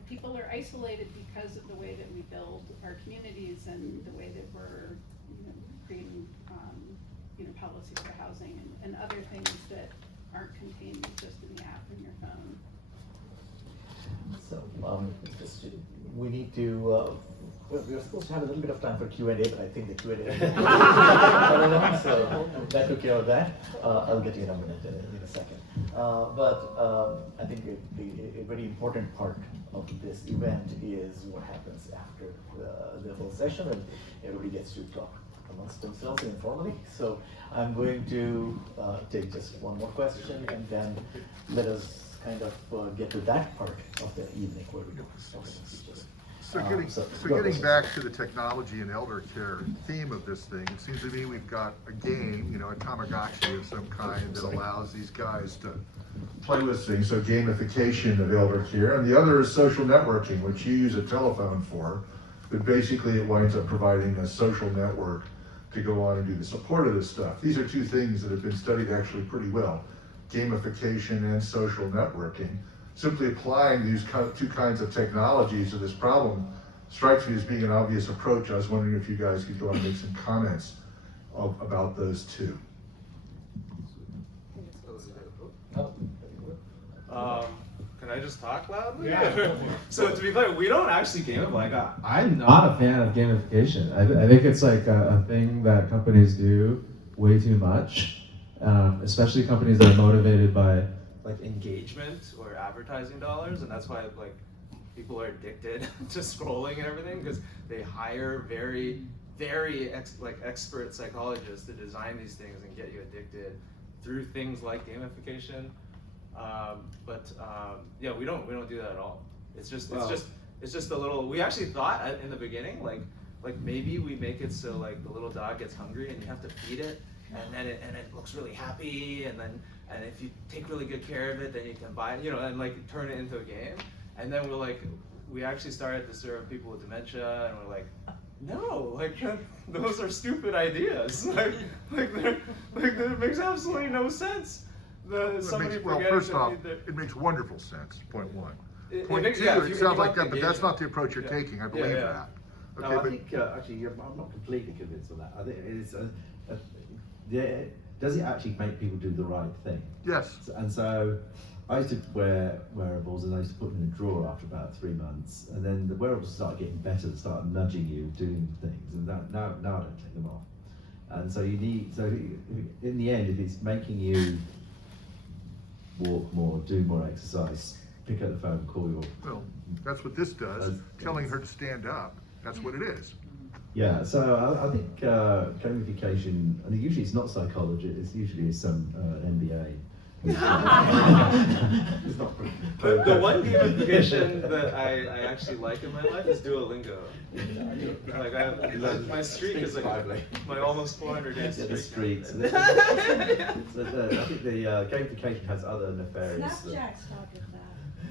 people are isolated because of the way that we build our communities and the way that we're creating policies for housing and other things that aren't contained just in the app in your phone. So we need to. We were supposed to have a little bit of time for Q&A, but I think the Q&A is so that took care of that. I'll get you in a minute, in a second. But I think a very important part of this event is what happens after the whole session, and everybody gets to talk amongst themselves informally. So I'm going to take just one more question, and then let us kind of get to that part of the evening where we do speeches. So getting back to the technology and elder care theme of this thing, it seems to me we've got a game, a Tamagotchi of some kind that allows these guys to play with things, so gamification of elder care, and the other is social networking, which you use a telephone for, but basically it winds up providing a social network to go on and do the support of this stuff. These are two things that have been studied actually pretty well, gamification and social networking. Simply applying these two kinds of technologies to this problem strikes me as being an obvious approach. I was wondering if you guys could go and make some comments about those two. Can I just talk loudly? Yeah. So to be clear, we don't actually gamify. Like, I'm not a fan of gamification. I think it's like a thing that companies do way too much, especially companies that are motivated by like engagement or advertising dollars, and that's why like people are addicted to scrolling and everything, because they hire very expert psychologists to design these things and get you addicted through things like gamification. Yeah, we don't do that at all. It's just a little. We actually thought in the beginning like maybe we make it so like the little dog gets hungry and you have to feed it, and then it looks really happy, and if you take really good care of it, then you can buy it, and like turn it into a game. And then we actually started to serve people with dementia, and we're like, no, like those are stupid ideas. It makes absolutely no sense. First off, it makes wonderful sense, point one. Point two, yeah, it sounds like that, but that's not the approach you're taking, I believe that. Okay, no, I think actually I'm not completely convinced of that. I think it's does it actually make people do the right thing? Yes. And so I used to wear wearables, and I used to put them in a drawer after about 3 months, and then the wearables started getting better, started nudging you, doing things, and now I don't take them off. And so in the end, if it's making you walk more, do more exercise, pick up the phone, call your... Well, that's what this does, telling her to stand up. That's what it is. Yeah, so I think gamification, and usually it's not psychology, it's usually some MBA. The one gamification that I actually like in my life is Duolingo. Like my streak is like my almost 400 days streak. The streaks. I think the gamification has other nefarious. Snapchat started that.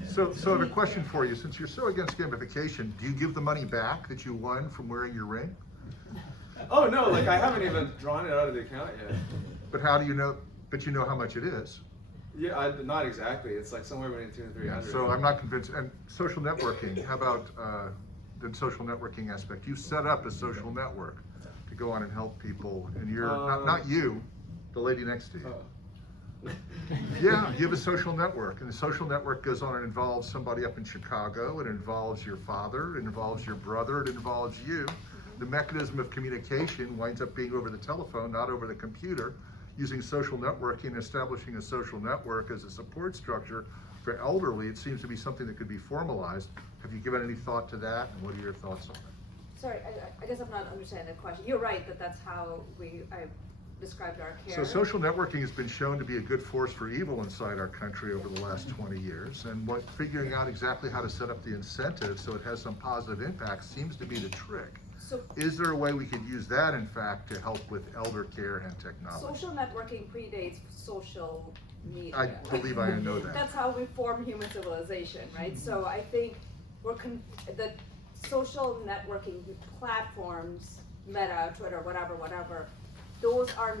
So the question for you, since you're so against gamification, do you give the money back that you won from wearing your ring? Oh no, like I haven't even drawn it out of the account yet. But how do you know? But you know how much it is. Yeah, not exactly. It's like somewhere between 200 and 300. So I'm not convinced. And social networking, how about the social networking aspect? You set up a social network to go on and help people, and you're not you, the lady next to you. Yeah, you have a social network, and the social network goes on and involves somebody up in Chicago, it involves your father, it involves your brother, it involves you. The mechanism of communication winds up being over the telephone, not over the computer. Using social networking, establishing a social network as a support structure for elderly, it seems to be something that could be formalized. Have you given any thought to that, and what are your thoughts on it? Sorry, I guess I'm not understanding the question. You're right that that's how I described our care. So social networking has been shown to be a good force for evil inside our country over the last 20 years, and figuring out exactly how to set up the incentives so it has some positive impact seems to be the trick. So, is there a way we could use that, in fact, to help with elder care and technology? social networking predates social media. I believe I know that. That's how we form human civilization, right? So I think the social networking platforms, Meta, Twitter, whatever, those are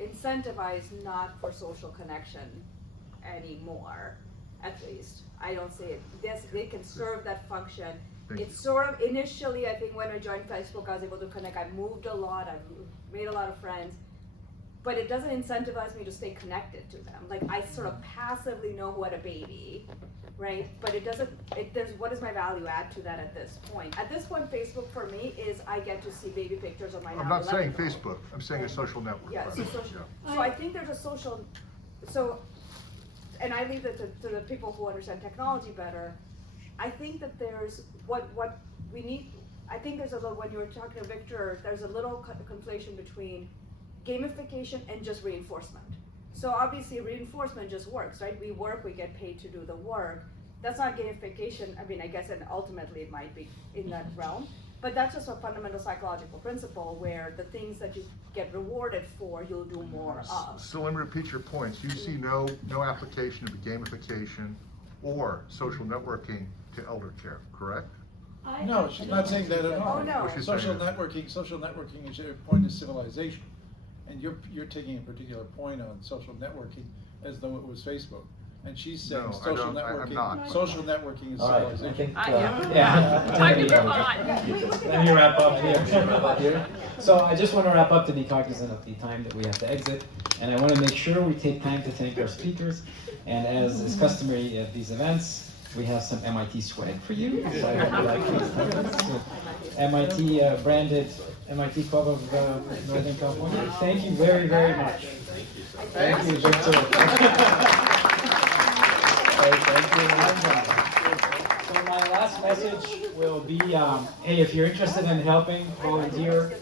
incentivized not for social connection anymore, at least. I don't see it. They can serve that function. It's sort of initially, I think when I joined Facebook, I was able to connect. I moved a lot. I've made a lot of friends. But it doesn't incentivize me to stay connected to them. Like, I sort of passively know what a baby, right? But it doesn't, what is my value add to that at this point? At this point, Facebook for me is I get to see baby pictures of my I'm not saying Facebook, I'm saying a social network. Yeah, so I think there's a social, and I leave it to the people who understand technology better. I think that there's what we need. I think there's a little, when you were talking to Victor, there's a little conflation between gamification and just reinforcement. So obviously reinforcement just works, right? We work, we get paid to do the work. That's not gamification. I mean, I guess, and ultimately it might be in that realm, but that's just a fundamental psychological principle where the things that you get rewarded for, you'll do more of. So let me repeat your points. You see no application of gamification or social networking to elder care, correct? No, she's not saying that at all. Oh, no. Social networking is your point of civilization. And you're taking a particular point on social networking as though it was Facebook. And she's saying social networking is civilization. Let me wrap up here. So I just want to wrap up to be cognizant of the time that we have to exit. And I want to make sure we take time to thank our speakers. And as is customary at these events, we have some MIT swag for you. So I hope you like these. So MIT branded MIT Club of Northern California. Thank you very, very much. Thank you, Victor. Thank you. So my last message will be, hey, if you're interested in helping volunteer,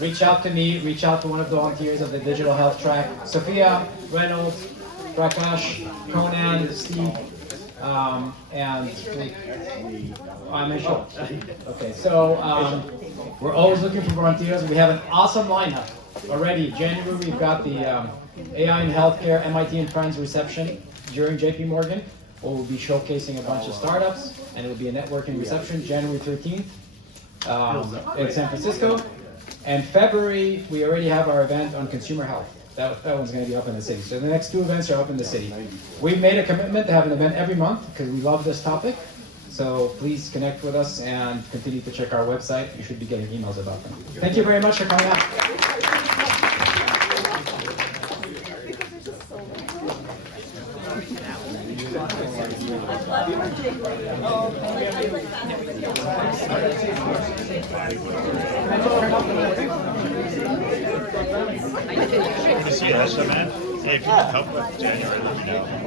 reach out to me, reach out to one of the volunteers of the Digital Health Track. Sophia, Reynolds, Prakash, Conan, Steve, and Michelle. Okay, so we're always looking for volunteers. We have an awesome lineup already. January, we've got the AI in Healthcare MIT and Friends reception during JP Morgan. We'll be showcasing a bunch of startups, and it will be a networking reception January 13th in San Francisco. And February, we already have our event on consumer health. That one's going to be up in the city. So the next two events are up in the city. We've made a commitment to have an event every month because we love this topic. So please connect with us and continue to check our website. You should be getting emails about them. Thank you very much for coming out. See you, man. Hey, if you help with January, let me know.